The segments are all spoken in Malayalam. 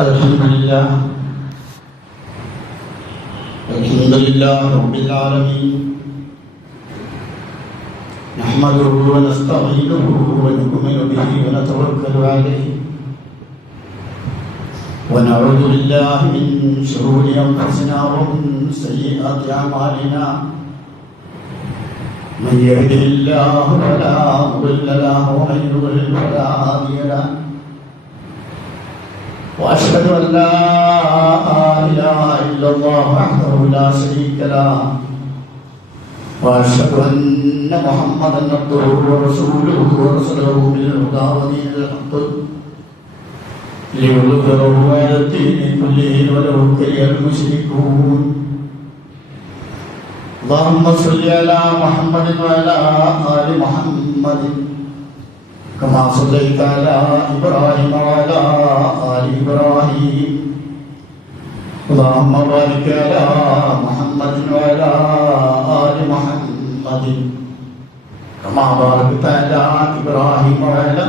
الحمد لله رب العالمين نحمده ونستعينه ونؤمن به ونتوكل عليه ونعوذ بالله من شرور انفسنا ومن سيئات اعمالنا من يهده الله فلا مضل له ومن يضلل فلا هادي له وأشهد أن لا إله إلا الله وحده لا شريك له وأشهد أن محمدا عبده ورسوله ورسله بالهدى ودين الحق ليظهره على الدين كله ولو كره المشركون اللهم صل على محمد وعلى آل محمد كما صليت على إبراهيم وعلى آل إبراهيم اللهم بارك على محمد وعلى آل محمد كما باركت على إبراهيم وعلى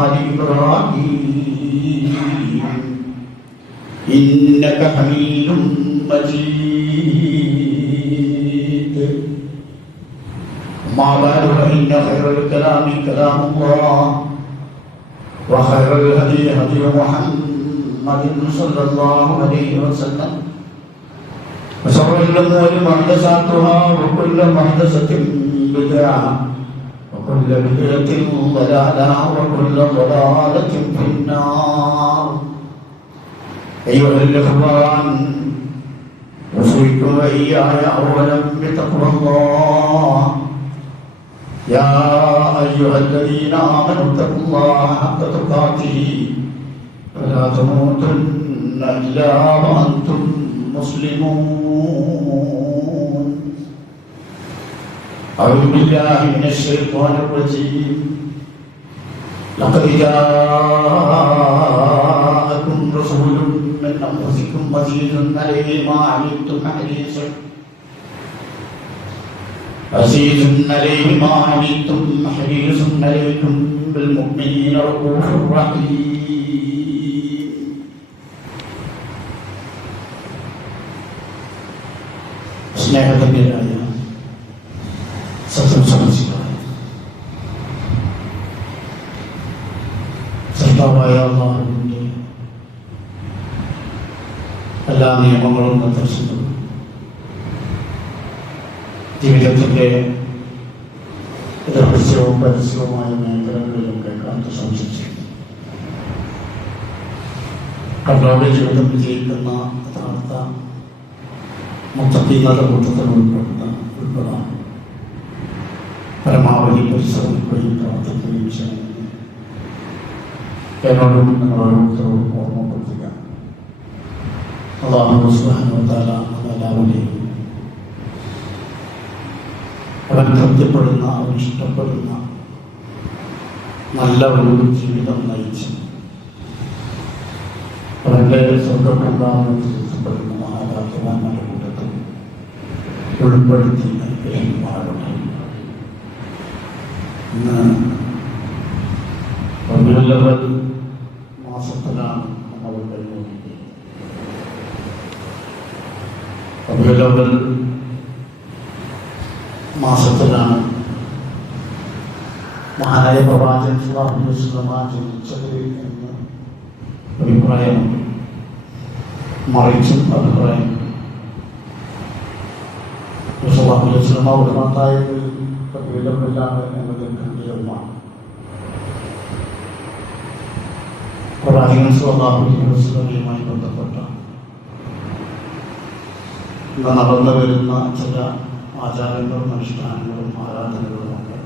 آل إبراهيم إنك حميد مجيد ما بعد فإن خير الكلام كلام الله وخير الهدي هدي محمد صلى الله عليه وسلم وشر الأمور محدثاتها وكل محدثة بدعة وكل بدعة ضلالة وكل ضلالة في النار أيها الإخوان أوصيكم وإياي أولا بتقوى الله يا أيها الذين آمنوا اتقوا الله حق تقاته ولا تموتن إلا وأنتم مسلمون أعوذ بالله من الشيطان الرجيم لقد جاءكم رسول من أنفسكم عزيز عليه ما عنتم عزيز عليه ما عنتم حريص عليكم بالمؤمنين رؤوف رحيم സ്നേഹത്തിൻ്റെതായ സത്യം ശ്രമിച്ചതായ സർക്കാവായ അല്ലാഹുവിൻ്റെ എല്ലാ നിയമങ്ങളും നിർദ്ദേശങ്ങളും ജീവിതത്തിൻ്റെ രഹസ്യവും പരസ്യവുമായ മേഖലകളിലൊക്കെ കാത്തു സംരക്ഷിച്ചു കർത്താവിന്റെ ജീവിതം വിജയിക്കുന്ന യഥാർത്ഥ മുത്തഖീങ്ങളുടെ കൂട്ടത്തിൽ ഉൾപ്പെടാൻ പരമാവധി പരിശ്രമിക്കുകയും പ്രവർത്തിക്കുകയും ചെയ്യുന്നു. എന്നോടും നിങ്ങൾ ഓരോരുത്തരോടും ഓർമ്മപ്പെടുത്തുക. അല്ലാഹു സുബ്ഹാനഹു വ തആല എല്ലാവരെയും അവൻ തൃപ്തിപ്പെടുന്ന അവൻ ഇഷ്ടപ്പെടുന്ന നല്ല ഒരു ജീവിതം നയിച്ച് അവൻ്റെ സ്വർഗപ്രധാനം തൃപ്തിപ്പെടുന്ന മഹാരാജമാരുടെ കൂട്ടത്തിൽ ഉൾപ്പെടുത്തി അനുഗ്രഹിക്കുമാറാകട്ടെ. ഇന്ന് റബീഉൽ അവ്വൽ മാസത്തിലാണ് നമ്മൾ കഴിഞ്ഞുകൊണ്ടിരിക്കുന്നത്. റബീഉൽ അവ്വൽ മാസത്തിലാണ് മഹാനായ പ്രവാചകൻ സ്വല്ലല്ലാഹു അലൈഹി വസല്ലം ജനിച്ചത് എന്ന് അഭിപ്രായമുണ്ട്. മറിച്ചും അഭിപ്രായമുണ്ട്. സ്വല്ലല്ലാഹു അലൈഹി വസല്ലം വഫാത്തായത് റബീഉൽ അവ്വലാണ് എന്നതിൽ ഖണ്ഡിതമാണ്. പ്രവാചകൻ സ്വല്ലല്ലാഹു അലൈഹി വസല്ലമയുമായി ബന്ധപ്പെട്ട നടന്നു വരുന്ന ചില ആചാരങ്ങളും അനുഷ്ഠാനങ്ങളും ആരാധനകളുമൊക്കെ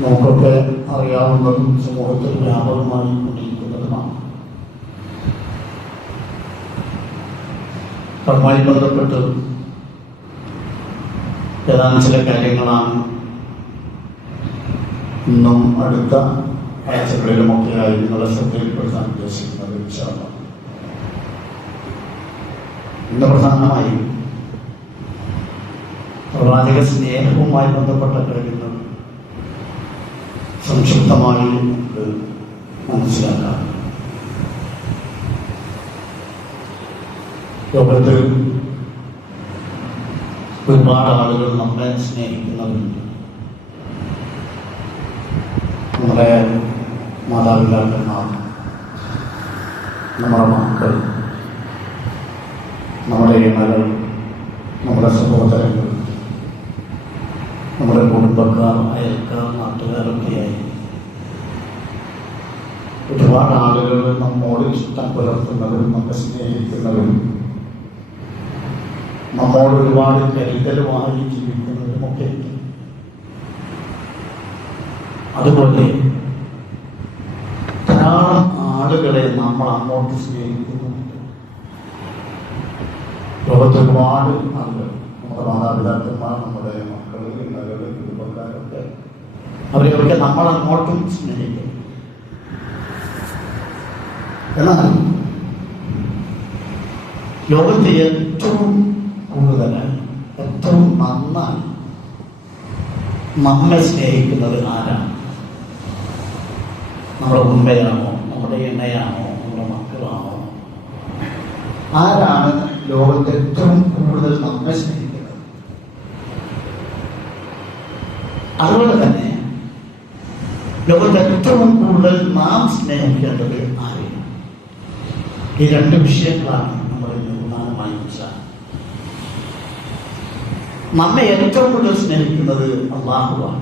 നമുക്കൊക്കെ അറിയാവുന്നതും സമൂഹത്തിൽ വ്യാപകമായി കൊണ്ടിരിക്കുന്നതുമാണ്. അതുമായി ബന്ധപ്പെട്ട് ഏതാനും ചില കാര്യങ്ങളാണ് ഇന്നും അടുത്ത ആഴ്ചകളിലുമൊക്കെയായി നിങ്ങളെ ശ്രദ്ധയിൽപ്പെടുത്താൻ ഉദ്ദേശിക്കുന്നത്. ഇൻഷാ അല്ലാഹ് ഇന്ന് പ്രധാനമായി പ്രവാചക സ്നേഹവുമായി ബന്ധപ്പെട്ട കാര്യങ്ങൾ സംക്ഷിപ്തമായി മനസ്സിലാക്കാം. ലോകത്ത് ഒരുപാട് ആളുകൾ നമ്മളെ സ്നേഹിക്കുന്നവരുണ്ട്. നമ്മുടെ മാതാപിതാക്കന്മാർ, നമ്മുടെ മക്കൾ, നമ്മുടെ ഇണകൾ, നമ്മുടെ സഹോദരങ്ങൾ, നമ്മുടെ കുടുംബക്കാർ, അയൽക്കാർ, നാട്ടുകാരൊക്കെയായി ഒരുപാട് ആളുകൾ നമ്മോട് ഇഷ്ടം പുലർത്തുന്നവരും നമ്മെ സ്നേഹിക്കുന്നവരും നമ്മോട് ഒരുപാട് കരുതലുമായി ജീവിക്കുന്നവരുമൊക്കെ. അതുപോലെ ധാരാളം ആളുകളെ നമ്മൾ അങ്ങോട്ട് സ്നേഹിക്കുന്നുണ്ട്. ലോകത്ത് ഒരുപാട് ആളുകൾ, നമ്മുടെ മാതാപിതാക്കന്മാർ, നമ്മുടെ മക്കൾ, ഇണകൾ, കുടുംബക്കാരൊക്കെ, അവരെയൊക്കെ നമ്മൾ അങ്ങോട്ടും സ്നേഹിക്കും. എന്നാൽ ലോകത്തെ ഏറ്റവും കൂടുതലായി, ഏറ്റവും നന്നായി നമ്മെ സ്നേഹിക്കുന്നത് ആരാണ്? നമ്മുടെ ഉമ്മയാണോ, നമ്മുടെ ഇണയാണോ, നമ്മുടെ മക്കളാണോ? ആരാണ് ലോകത്ത് ഏറ്റവും കൂടുതൽ നമ്മെ സ്നേഹിക്കുന്നത്? അതുപോലെ തന്നെ ലോകത്ത് ഏറ്റവും കൂടുതൽ നാം സ്നേഹിക്കേണ്ടത് ആരെയാണ്? ഈ രണ്ട് വിഷയങ്ങളാണ് നമ്മൾ ഇന്ന് പ്രധാനമായി മനസ്സിലാക്കുന്നത്. നമ്മെ ഏറ്റവും കൂടുതൽ സ്നേഹിക്കുന്നത് അല്ലാഹുവാണ്.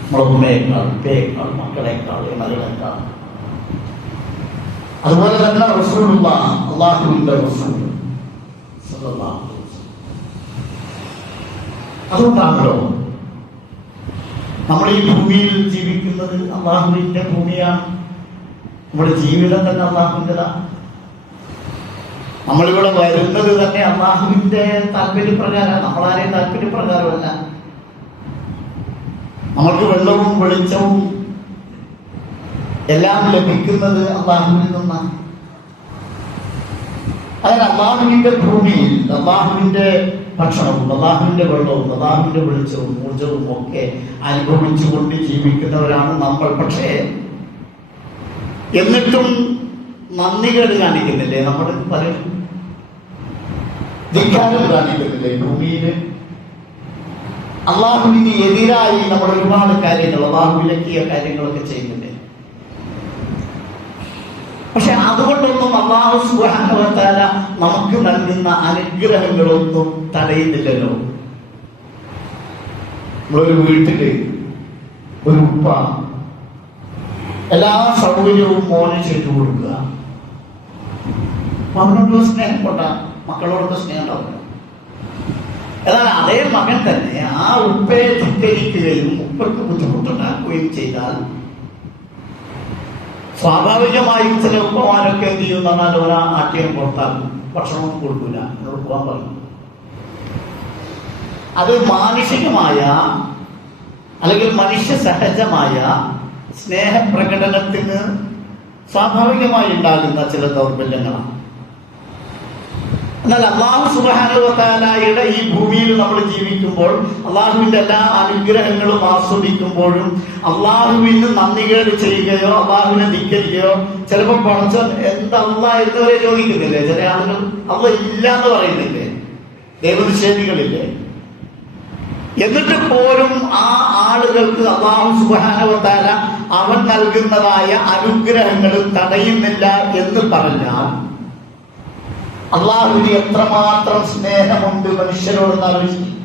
നമ്മുടെ ഉമ്മയേക്കാൾ, ഉപ്പയേക്കാൾ, മക്കളെക്കാൾ, മകളെക്കാൾ. അതുപോലെ തന്നെ റസൂലുള്ളാഹ്, അല്ലാഹുവിന്റെ റസൂൽ സല്ലല്ലാഹു അലൈഹി വസല്ലം. അതുകൊണ്ടാണല്ലോ നമ്മൾ ഈ ഭൂമിയിൽ ജീവിക്കുന്നത് അല്ലാഹുവിന്റെ ഭൂമിയാണ്. നമ്മുടെ ജീവിതം തന്നെ അല്ലാഹുവിൻ്റെതാണ്. നമ്മളിവിടെ വരുന്നത് തന്നെ അല്ലാഹുവിന്റെ താല്പര്യപ്രകാരം, നമ്മളാരെയും താല്പര്യപ്രകാരമല്ല. നമ്മൾക്ക് വെള്ളവും വെളിച്ചവും എല്ലാം ലഭിക്കുന്നത് അല്ലാഹുവിൽ നിന്നാണ്. അങ്ങനെ അല്ലാഹുവിന്റെ ഭൂമിയിൽ അല്ലാഹുവിന്റെ ഭക്ഷണവും അല്ലാഹുവിന്റെ വെള്ളവും അല്ലാഹുവിന്റെ വെളിച്ചവും ഊർജവും ഒക്കെ അനുഭവിച്ചുകൊണ്ട് ജീവിക്കുന്നവരാണ് നമ്മൾ. പക്ഷേ എന്നിട്ടും നന്ദികേട് കാണിക്കുന്നില്ലേ? നമ്മൾ പലരും ധിക്കാരം കാണിക്കുന്നില്ലേ? ഭൂമിയിൽ അല്ലാഹുവിന് എതിരായി നമ്മൾ ഒരുപാട് കാര്യങ്ങൾ, അല്ലാഹു വിലക്കിയ കാര്യങ്ങളൊക്കെ ചെയ്യുന്നില്ലേ? പക്ഷെ അതുകൊണ്ടൊന്നും അല്ലാഹു സുബ്ഹാനഹു വ തആല നമുക്ക് നൽകുന്ന അനുഗ്രഹങ്ങളൊന്നും തടയുന്നില്ലല്ലോ. നമ്മളൊരു വീട്ടില് ഒരു ഉപ്പ എല്ലാ സൗകര്യവും മോനെ ചെയ്തു കൊടുക്കുക, അവനോട് സ്നേഹം കൊണ്ട മക്കളോടൊക്കെ സ്നേഹം ഉണ്ടാവില്ല. എന്നാൽ അതേ മകൻ തന്നെ ആ ഉപ്പയെ ധിക്കരിക്കുകയും ഉപ്പയ്ക്ക് ബുദ്ധിമുട്ടുണ്ടാക്കുകയും ചെയ്താൽ സ്വാഭാവികമായും ചില ഉപ്പമാരൊക്കെ എന്ത് ചെയ്യും എന്ന് പറഞ്ഞാൽ ഒരാ ആട്ടിയം പുറത്താക്കും, ഭക്ഷണമൊന്നും കൊടുക്കില്ല, എന്നോട് പോകാൻ പറയും. അത് മാനുഷികമായ അല്ലെങ്കിൽ മനുഷ്യ സഹജമായ സ്നേഹപ്രകടനത്തിന് സ്വാഭാവികമായി ഉണ്ടാകുന്ന ചില ദൗർബല്യങ്ങളാണ്. എന്നാൽ അല്ലാഹു സുബ്ഹാനഹു വ തആലയുടെ ഈ ഭൂമിയിൽ നമ്മൾ ജീവിക്കുമ്പോൾ അല്ലാഹുവിന്റെ എല്ലാ അനുഗ്രഹങ്ങളും ആസ്വദിക്കുമ്പോഴും അല്ലാഹുവിന് നന്ദികേട് ചെയ്യുകയോ അല്ലാഹുവിനെ ധിക്കരിക്കുകയോ, ചിലപ്പോൾ പടച്ചോൻ എന്തല്ലാ എന്നവരെ ചോദിക്കുന്നില്ലേ? ചില ആളുകൾ അല്ലാഹ് ഇല്ല എന്ന് പറയുന്നില്ലേ? ദൈവനിഷേധികളില്ലേ? എന്നിട്ട് പോലും ആ ആളുകൾക്ക് അല്ലാഹു സുബ്ഹാനഹു വ തആല അവൻ നൽകുന്നതായ അനുഗ്രഹങ്ങൾ തടയുന്നില്ല എന്ന് പറഞ്ഞാൽ അല്ലാഹുവിന് എത്രമാത്രം സ്നേഹമുണ്ട് മനുഷ്യരോട് ആലോചിക്കും.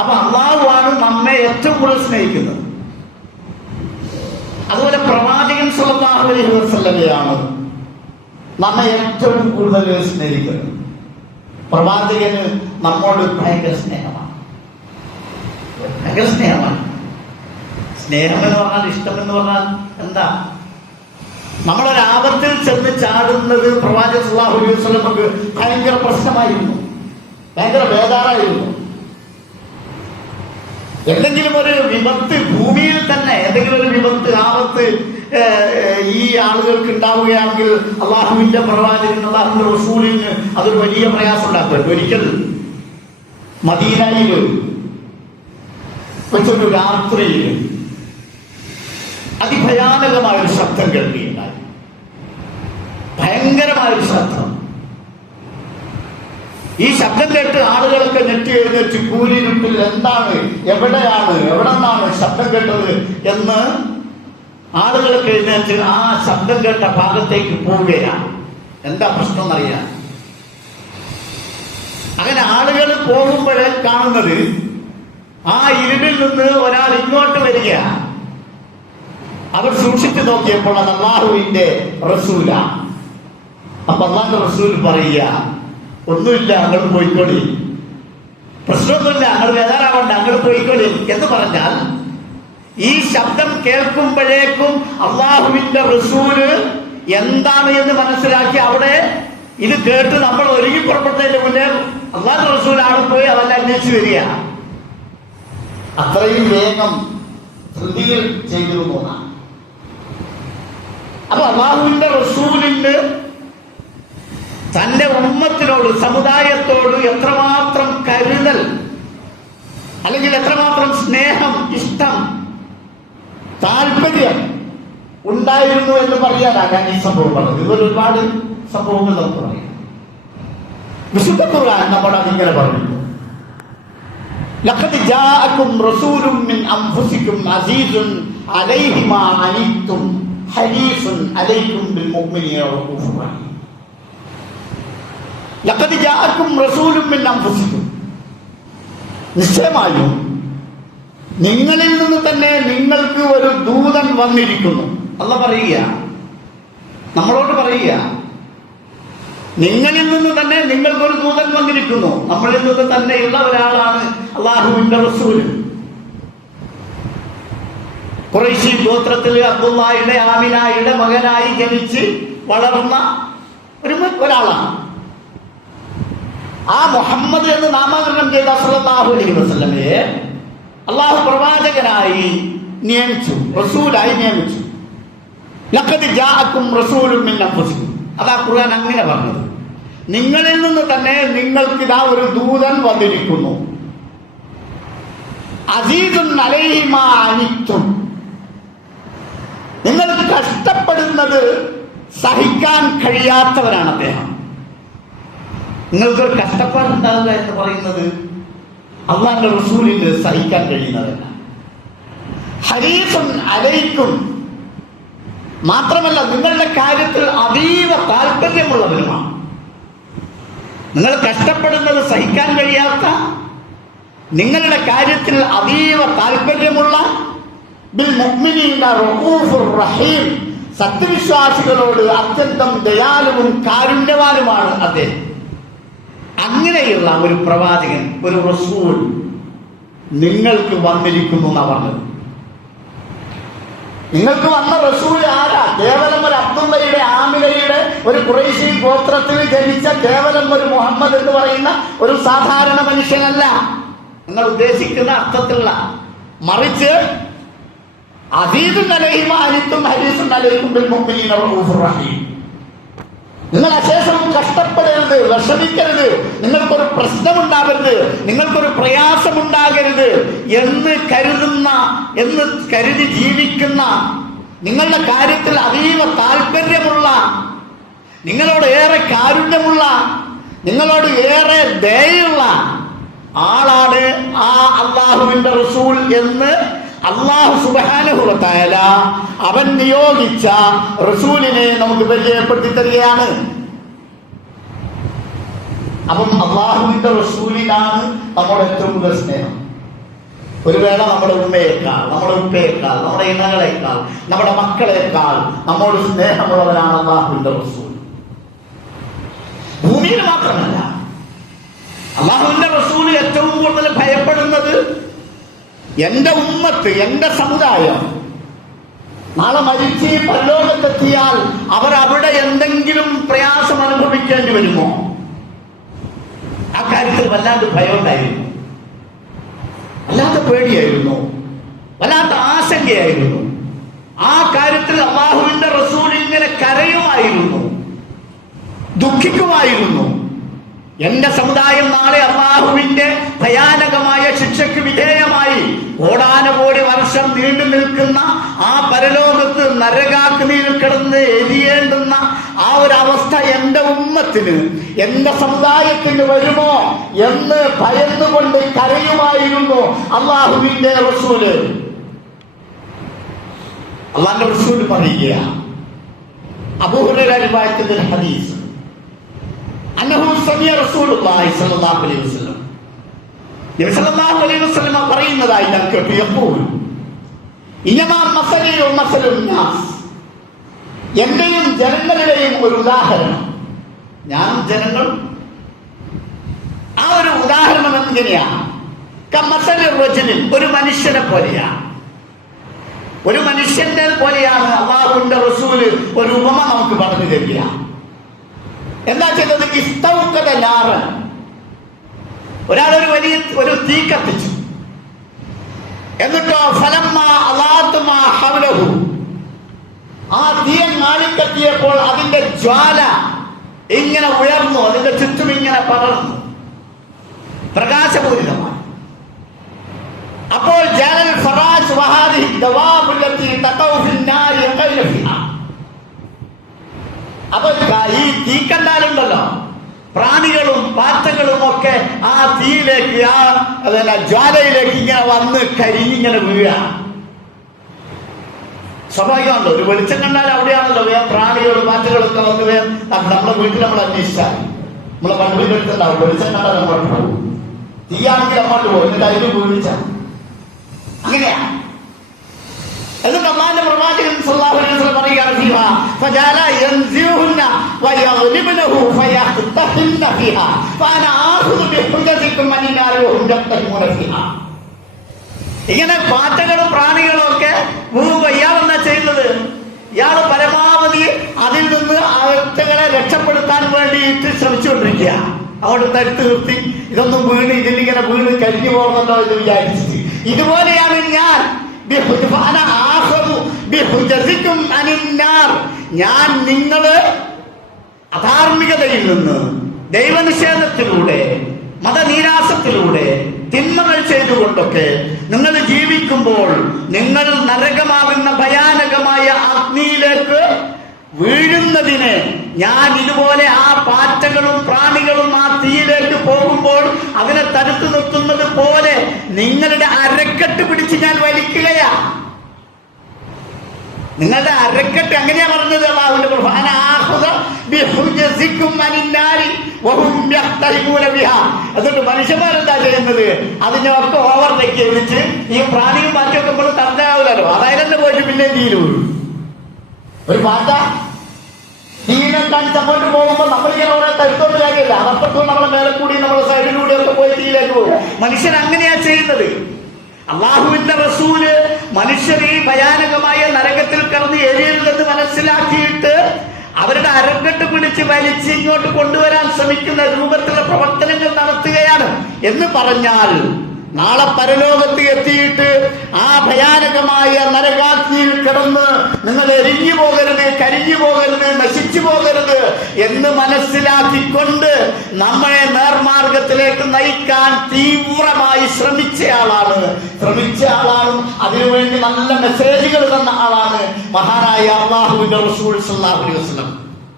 അപ്പൊ അല്ലാഹുവാണ് നമ്മെ ഏറ്റവും കൂടുതൽ സ്നേഹിക്കുന്നത്. അതുപോലെ പ്രവാചകൻ സല്ലല്ലാഹു അലൈഹി വസല്ലമയാണ് നമ്മെ ഏറ്റവും കൂടുതൽ സ്നേഹിക്കുന്നത്. പ്രവാചകന് നമ്മോട് ഭയങ്കര സ്നേഹമാണ്, ഭയങ്കര സ്നേഹമാണ്. സ്നേഹം എന്ന് പറഞ്ഞാൽ, ഇഷ്ടം എന്ന് പറഞ്ഞാൽ എന്താ? നമ്മളൊരാപത്തിൽ ചെന്ന് ചാടുന്നത് പ്രവാചകൻ സല്ലല്ലാഹു അലൈഹി വസല്ലമക്ക് ഭയങ്കര പ്രശ്നമായിരുന്നു, ഭയങ്കര ബേജാറായിരുന്നു. എന്തെങ്കിലും ഒരു വിപത്ത് ഭൂമിയിൽ തന്നെ, എന്തെങ്കിലും ഒരു വിപത്ത്, ആപത്ത് ഈ ആളുകൾക്ക് ഉണ്ടാവുകയാണെങ്കിൽ അള്ളാഹുവിന്റെ പ്രവാചകൻ, അള്ളാഹുവിന്റെ റസൂലിന് അതൊരു വലിയ പ്രയാസം ഉണ്ടാക്കും. ഒരിക്കൽ മദീനയിൽ ഒരു രാത്രിയിൽ അതിഭയാനകമായൊരു ശബ്ദം കേൾക്കുകയുണ്ടായി. ഭയങ്കരമായൊരു ശബ്ദം. ഈ ശബ്ദം കേട്ട് ആളുകളൊക്കെ ഞെട്ടി എഴുന്നേറ്റ് കൂരിരുട്ടിൽ എന്താണ്, എവിടെ നിന്നാണ് ശബ്ദം കേട്ടത് എന്ന് ആളുകളൊക്കെ എഴുന്നേറ്റ് ആ ശബ്ദം കേട്ട ഭാഗത്തേക്ക് പോവുകയാണ്. എന്താ പ്രശ്നം എന്നറിയാം. അങ്ങനെ ആളുകൾ പോകുമ്പോഴേ കാണുന്നത് ആ ഇരുട്ടിൽ നിന്ന് ഒരാൾ ഇങ്ങോട്ട് വരിക. അവർ സൂക്ഷിച്ചു നോക്കിയപ്പോൾ അത് അല്ലാഹുവിന്റെ റസൂലാണ്. അപ്പൊ അല്ലാഹുവിന്റെ റസൂൽ പറയുക, ഒന്നുമില്ല, അങ്ങോട്ട് പോയിക്കോളി, പ്രശ്നമൊന്നുമില്ല, അങ്ങോട്ട് വേദനാവണ്ട, അങ്ങോട്ട് പോയിക്കോളി എന്ന് പറഞ്ഞാൽ ഈ ശബ്ദം കേൾക്കുമ്പോഴേക്കും അല്ലാഹുവിന്റെ റസൂല് എന്താണ് എന്ന് മനസ്സിലാക്കി അവിടെ ഇത് കേട്ട് നമ്മൾ ഒരുങ്ങി പുറപ്പെട്ടതിന് മുന്നേ അല്ലാഹുവിന്റെ റസൂൽ അവിടെ പോയി അതെല്ലാം അന്വേഷിച്ച് വരിക. അത്രയും വേഗം ധൃതിയിൽ ചെയ്തിരുന്നു. അപ്പൊ അല്ലാഹുവിന്റെ റസൂലിന് തന്റെ ഉമ്മത്തിനോട്, സമുദായത്തോട് എത്രമാത്രം കരുതൽ അല്ലെങ്കിൽ എത്രമാത്രം സ്നേഹം, ഇഷ്ടം, താല്പര്യം ഉണ്ടായിരുന്നു എന്ന് പറയാനാണ് ഈ സംഭവം പറഞ്ഞത്. ഇതൊരു ഒരുപാട് സംഭവങ്ങൾ നമുക്ക് പറയാം. വിശുദ്ധ ഖുർആൻ നമ്മുടെ അതിങ്ങനെ പറയുന്നു, ലഖദ് ജാഅകും റസൂലുൻ മിൻ അൻഫുസികും അസീസുൻ അലൈഹി മാ അനിത്തും ഹരീസുൻ അലൈക്കും ബിൽ മുഅ്മിനീന റഊഫുർ റഹീം. ലഖദ് ജാഅകും റസൂലുൻ മിൻ അൻഫുസികും, നിശ്ചയമായും നിങ്ങളിൽ നിന്ന് തന്നെ നിങ്ങൾക്ക് ഒരു ദൂതൻ വന്നിരിക്കുന്നു. അല്ലാഹ് പറയുക, നമ്മളോട് പറയുക, നിങ്ങളിൽ നിന്ന് തന്നെ നിങ്ങൾക്കൊരു ദൂതൻ വന്നിരിക്കുന്നു. നമ്മളിൽ നിന്ന് തന്നെയുള്ള ഒരാളാണ് അല്ലാഹുവിന്റെ റസൂൽ. ഖുറൈശി ഗോത്രത്തിൽ അബ്ദുല്ലാഹിയുടെ ആമിനായുടെ മകനായി ജനിച്ച് വളർന്ന ഒരാളാണ്. ആ മുഹമ്മദ് എന്ന് നാമകരണം ചെയ്ത സല്ലല്ലാഹു അലൈഹി വസല്ലമയെ അല്ലാഹു പ്രവാചകനായി നിയമിച്ചു, റസൂലായി നിയമിച്ചു. ലഖദ് ജാഅകും റസൂലുൻ മിൻ അൻഫുസികും, അതാ ഖുർആൻ അങ്ങനെ പറഞ്ഞത്. നിങ്ങളിൽ നിന്ന് തന്നെ നിങ്ങൾക്ക് ഇതാ ഒരു ദൂതൻ വന്നിരിക്കുന്നു. അസീസുൻ അലൈഹി മാ അനിത്തും, നിങ്ങൾ കഷ്ടപ്പെടുന്നത് സഹിക്കാൻ കഴിയാത്തവരാണ് അദ്ദേഹം. നിങ്ങൾക്കൊരു കഷ്ടപ്പാടുണ്ടാകുക എന്ന് പറയുന്നത് അല്ലാഹുവിന്റെ റസൂലിന് സഹിക്കാൻ കഴിയുന്നതല്ല. ഹരീസുൻ അലൈക്കും, മാത്രമല്ല നിങ്ങളുടെ കാര്യത്തിൽ അതീവ താല്പര്യമുള്ളവരുമാണ്. നിങ്ങൾ കഷ്ടപ്പെടുന്നത് സഹിക്കാൻ കഴിയാത്ത, നിങ്ങളുടെ കാര്യത്തിൽ അതീവ താല്പര്യമുള്ള, ബിൽ മുഅ്മിനീന റഊഫുർ റഹീം, സത്യവിശ്വാസികളോട് അത്യന്തം ദയാലുവും കാരുണ്യവാനുമാണ് അദ്ദേഹം. അങ്ങനെയുള്ള ഒരു പ്രവാചകൻ, ഒരു റസൂൽ നിങ്ങൾക്ക് വന്നിരിക്കുന്നു എന്നാ പറഞ്ഞത്. നിങ്ങൾക്ക് വന്ന റസൂൽ ആരാ? കേവലം ഒരു അബ്ദുള്ളയുടെ ആമിനയുടെ ഒരു ഖുറൈശി ഗോത്രത്തിൽ ജനിച്ച കേവലം ഒരു മുഹമ്മദ് എന്ന് പറയുന്ന ഒരു സാധാരണ മനുഷ്യനല്ല നിങ്ങൾ ഉദ്ദേശിക്കുന്ന അർത്ഥത്തിലുള്ള, മറിച്ച് അസീസുൻ അലൈഹി മാ അനിത്തും ഹരീസുൻ അലൈക്കും ബിൽ മുഅ്മിനീന റഊഫുർ റഹീം. നിങ്ങൾ അശേഷം കഷ്ടപ്പെടരുത്, വിഷമിക്കരുത്, നിങ്ങൾക്കൊരു പ്രശ്നമുണ്ടാകരുത്, നിങ്ങൾക്കൊരു പ്രയാസമുണ്ടാകരുത് എന്ന് കരുതി ജീവിക്കുന്ന, നിങ്ങളുടെ കാര്യത്തിൽ അതീവ താല്പര്യമുള്ള, നിങ്ങളോട് ഏറെ കാരുണ്യമുള്ള, നിങ്ങളോട് ഏറെ ദയയുള്ള ആളാണ് ആ അല്ലാഹുവിന്റെ റസൂൽ എന്ന് അല്ലാഹു സുബ്ഹാനഹു വ തആല അവൻ നിയോഗിച്ച റസൂലിനെ നമുക്ക് പരിചയപ്പെടുത്തി തരികയാണ്. അപ്പം അല്ലാഹുവിന്റെ റസൂലിനാണ് നമ്മുടെ ഏറ്റവും കൂടുതൽ സ്നേഹം. ഒരു വേള നമ്മുടെ ഉമ്മയേക്കാൾ, നമ്മുടെ ഉപ്പയേക്കാൾ, നമ്മുടെ ഇണകളെക്കാൾ, നമ്മുടെ മക്കളെക്കാൾ നമ്മോട് സ്നേഹമുള്ളവരാണ് അല്ലാഹുവിന്റെ റസൂൽ. ഭൂമിയിൽ മാത്രമല്ല, അല്ലാഹുവിന്റെ റസൂൽ ഏറ്റവും കൂടുതൽ ഭയപ്പെടുന്നത് എന്റെ ഉമ്മത്ത്, എന്റെ സമുദായം നാളെ മരിച്ച് പരലോകത്തെത്തിയാൽ അവർ അവിടെ എന്തെങ്കിലും പ്രയാസം അനുഭവിക്കേണ്ടി വരുമോ? ആ കാര്യത്തിൽ വല്ലാണ്ട് ഭയമുണ്ടായിരുന്നു, വല്ലാത്ത പേടിയായിരുന്നു, വല്ലാത്ത ആശങ്കയായിരുന്നു. ആ കാര്യത്തിൽ അല്ലാഹുവിന്റെ റസൂൽ ഇങ്ങനെ കരയുമായിരുന്നു, ദുഃഖിക്കുമായിരുന്നു. എന്റെ സമുദായം നാളെ അല്ലാഹുവിന്റെ ഭയാനകമായ ശിക്ഷയ്ക്ക് വിധേയമായി കോടാനുകോടി വർഷം നീണ്ടു നിൽക്കുന്ന ആ പരലോകത്ത് നരകാഗ്നിയിൽ കിടന്ന് എരിയേണ്ടുന്ന ആ ഒരു അവസ്ഥ എന്റെ ഉമ്മത്തിന്, എന്റെ സമുദായത്തിന് വരുമോ എന്ന് ഭയന്നുകൊണ്ട് കരയുമായിരുന്നു അള്ളാഹുവിന്റെ റസൂല്. അള്ളാഹുവിന്റെ റസൂല് പറയുക, അബൂ ഹുറൈറ റിവായത്ത് ചെയ്ത ഹദീസ്, അന്നഹു സമിഅ റസൂലുള്ളാഹി സ്വല്ലല്ലാഹു അലൈഹി വസല്ലം, നബി സല്ലല്ലാഹു അലൈഹി വസല്ലം പറയുന്നതായി ഞാൻ കേട്ടു, യഖൂൽ ഇന്നമാ മസലി വമസലുൻ നാസ്, എന്റെയും ജനങ്ങളുടെയും ഒരു ഉദാഹരണം, ഞാനും ജനങ്ങളും ആ ഒരു ഉദാഹരണം എങ്ങനെയാണ്? കമസലി റജുലിൻ, ഒരു മനുഷ്യനെ പോലെയാണ്. ഒരു മനുഷ്യന്റെ പോലെയാണ് അല്ലാഹുവിന്റെ റസൂല് ഒരു ഉപമ നമുക്ക് പറഞ്ഞു തരിക. എന്താ ചെയ്തത്? ഇസ്തൗഖദ നാറൻ, ഒരാൾ ഒരു തീ കത്തിച്ചു. എന്നിട്ടോ ഫലമ്മാ അളാത് മാ ഹൗലഹു, ആ തീ ആളിക്കത്തിയപ്പോൾ അതിന്റെ ജ്വാല ഇങ്ങനെ ഉയർന്നു, അതിന്റെ ചുറ്റും ഇങ്ങനെ പടർന്നു, പ്രകാശപൂരിതമായി. അപ്പോൾ ജാലൽ ഫറാജ് വഹാദിഹി ദവാബു ലത്തി തഖൗ ഫിന്നാരി യഖൈന ഫിഹാ, അപ്പൊ ഈ തീ കണ്ടാലുണ്ടല്ലോ പ്രാണികളും പാറ്റകളും ഒക്കെ ആ തീയിലേക്ക്, ആ ജ്വാലയിലേക്ക് ഇങ്ങനെ വന്ന് കരിഞ്ഞിങ്ങനെ വീഴ. സ്വാഭാവികമാണല്ലോ, ഒരു വെളിച്ചം കണ്ടാൽ അവിടെയാണല്ലോ വേഗം പ്രാണികളും പാറ്റകളൊക്കെ വന്ന് വേഗം. നമ്മുടെ വീട്ടിൽ നമ്മൾ അന്വേഷിച്ചാൽ നമ്മളെ പണ്ടുവിന്റെ അടുത്തുണ്ടാവും, വെളിച്ചം കണ്ടാൽ അങ്ങോട്ട് പോകും, തീയാണെങ്കിൽ അങ്ങോട്ട് പോകും, എന്നിട്ട് അതിന് വീഴ്ച. അങ്ങനെയാ. എന്നിട്ട് അല്ലാഹുവിന്റെ പ്രവാചകൻ സ്വല്ലല്ലാഹു അലൈഹി വസല്ലം പറയുകയാണ്, ഫീഹാ ഫജാല യൻസിഉഹുന്ന വയഗ്ലിബുനഹു ഫയഖ്തഹിന്ന ഫീഹാ ഫഅന ആഖുദു ബിഹുജതികും അനിന്നാരി വഹും യഖ്തഹിമുന ഫീഹാ. ഇങ്ങനെ പാറ്റകളും പ്രാണികളും ഒക്കെ വീഴുമ്പോൾ ഇയാൾ എന്താ ചെയ്യുന്നത്? ഇയാൾ പരമാവധി അതിൽ നിന്ന് അവറ്റകളെ രക്ഷപ്പെടുത്താൻ വേണ്ടിയിട്ട് ശ്രമിച്ചുകൊണ്ടിരിക്കുക. അവിടെ തടുത്ത് നിർത്തി ഇതൊന്നും വീണ് ഇതിലിങ്ങനെ വീണ് കരിഞ്ഞു പോകുന്നല്ലോ എന്ന് വിചാരിച്ചിട്ട്. ഇതുപോലെയാണ് ഞാൻ നിങ്ങള് അധാർമികതയിൽ നിന്ന്, ദൈവനിഷേധത്തിലൂടെ, മതനീരാസത്തിലൂടെ, തിന്മകൾ ചെയ്തുകൊണ്ടൊക്കെ നിങ്ങൾ ജീവിക്കുമ്പോൾ നിങ്ങൾ നരകമാകുന്ന ഭയാനകമായ അഗ്നിയിലേക്ക് വീഴുന്നതിന് ഞാൻ ഇതുപോലെ ആ പാറ്റകളും പ്രാണികളും ആ തീയിലേക്ക് പോകുമ്പോൾ അതിനെ തടുത്തു നിർത്തുന്നത് പോലെ നിങ്ങളുടെ അരക്കെട്ട് പിടിച്ച് ഞാൻ വലിക്കുകയാ. നിങ്ങളുടെ അരക്കെട്ട് അങ്ങനെയാ പറഞ്ഞത് അല്ലാഹുവിന്റെ ഖുർആൻ, എന്നിട്ട് മനുഷ്യന്മാരെന്താ ചെയ്യുന്നത്? അതിനൊക്കെ ഓവർടേക്ക് വിളിച്ച് ഈ പ്രാണിയും പാറ്റൊക്കെ നമ്മൾ തടഞ്ഞാവില്ലല്ലോ, അതായത് പോയിട്ട് പിന്നെ തീരു. ഒരു പാറ്റ തീനെ കാണിച്ച് അങ്ങോട്ട് പോകുമ്പോ നമ്മളിങ്ങനെ ഓരോ തടുത്തോണ്ട് കാര്യമില്ല, അതപ്പുറത്തും നമ്മളെ മേലെ കൂടി നമ്മളെ സൈഡിലൂടെ ഒക്കെ പോയി തീയിലേക്ക് പോകും. മനുഷ്യൻ അങ്ങനെയാ ചെയ്യുന്നത്. അള്ളാഹുവിന്റെ റസൂല് മനുഷ്യർ ഈ ഭയാനകമായ നരകത്തിൽ കിടന്ന് എരിയരുതെന്ന് മനസ്സിലാക്കിയിട്ട് അവരുടെ അരക്കെട്ട് പിടിച്ച് വലിച്ച് ഇങ്ങോട്ട് കൊണ്ടുവരാൻ ശ്രമിക്കുന്ന രൂപത്തിലുള്ള പ്രവർത്തനങ്ങൾ നടത്തുകയാണ്. എന്ന് പറഞ്ഞാൽ നാളെ പരലോകത്ത് എത്തിയിട്ട് ആ ഭയാനകമായ നരകാഗ്നിയിൽ കിടന്ന് നിങ്ങൾ എരിഞ്ഞു പോകരുത്, കരിഞ്ഞു പോകരുത്, നശിച്ചു പോകരുത് എന്ന് മനസ്സിലാക്കിക്കൊണ്ട് നമ്മളെ നേർമാർഗത്തിലേക്ക് നയിക്കാൻ തീവ്രമായി ശ്രമിച്ച ആളാണ്. അതിനുവേണ്ടി നല്ല മെസ്സേജുകൾ തന്ന ആളാണ് മഹാനായ അല്ലാഹുവിന്റെ റസൂൽ സ്വല്ലല്ലാഹു അലൈഹി വസല്ലം.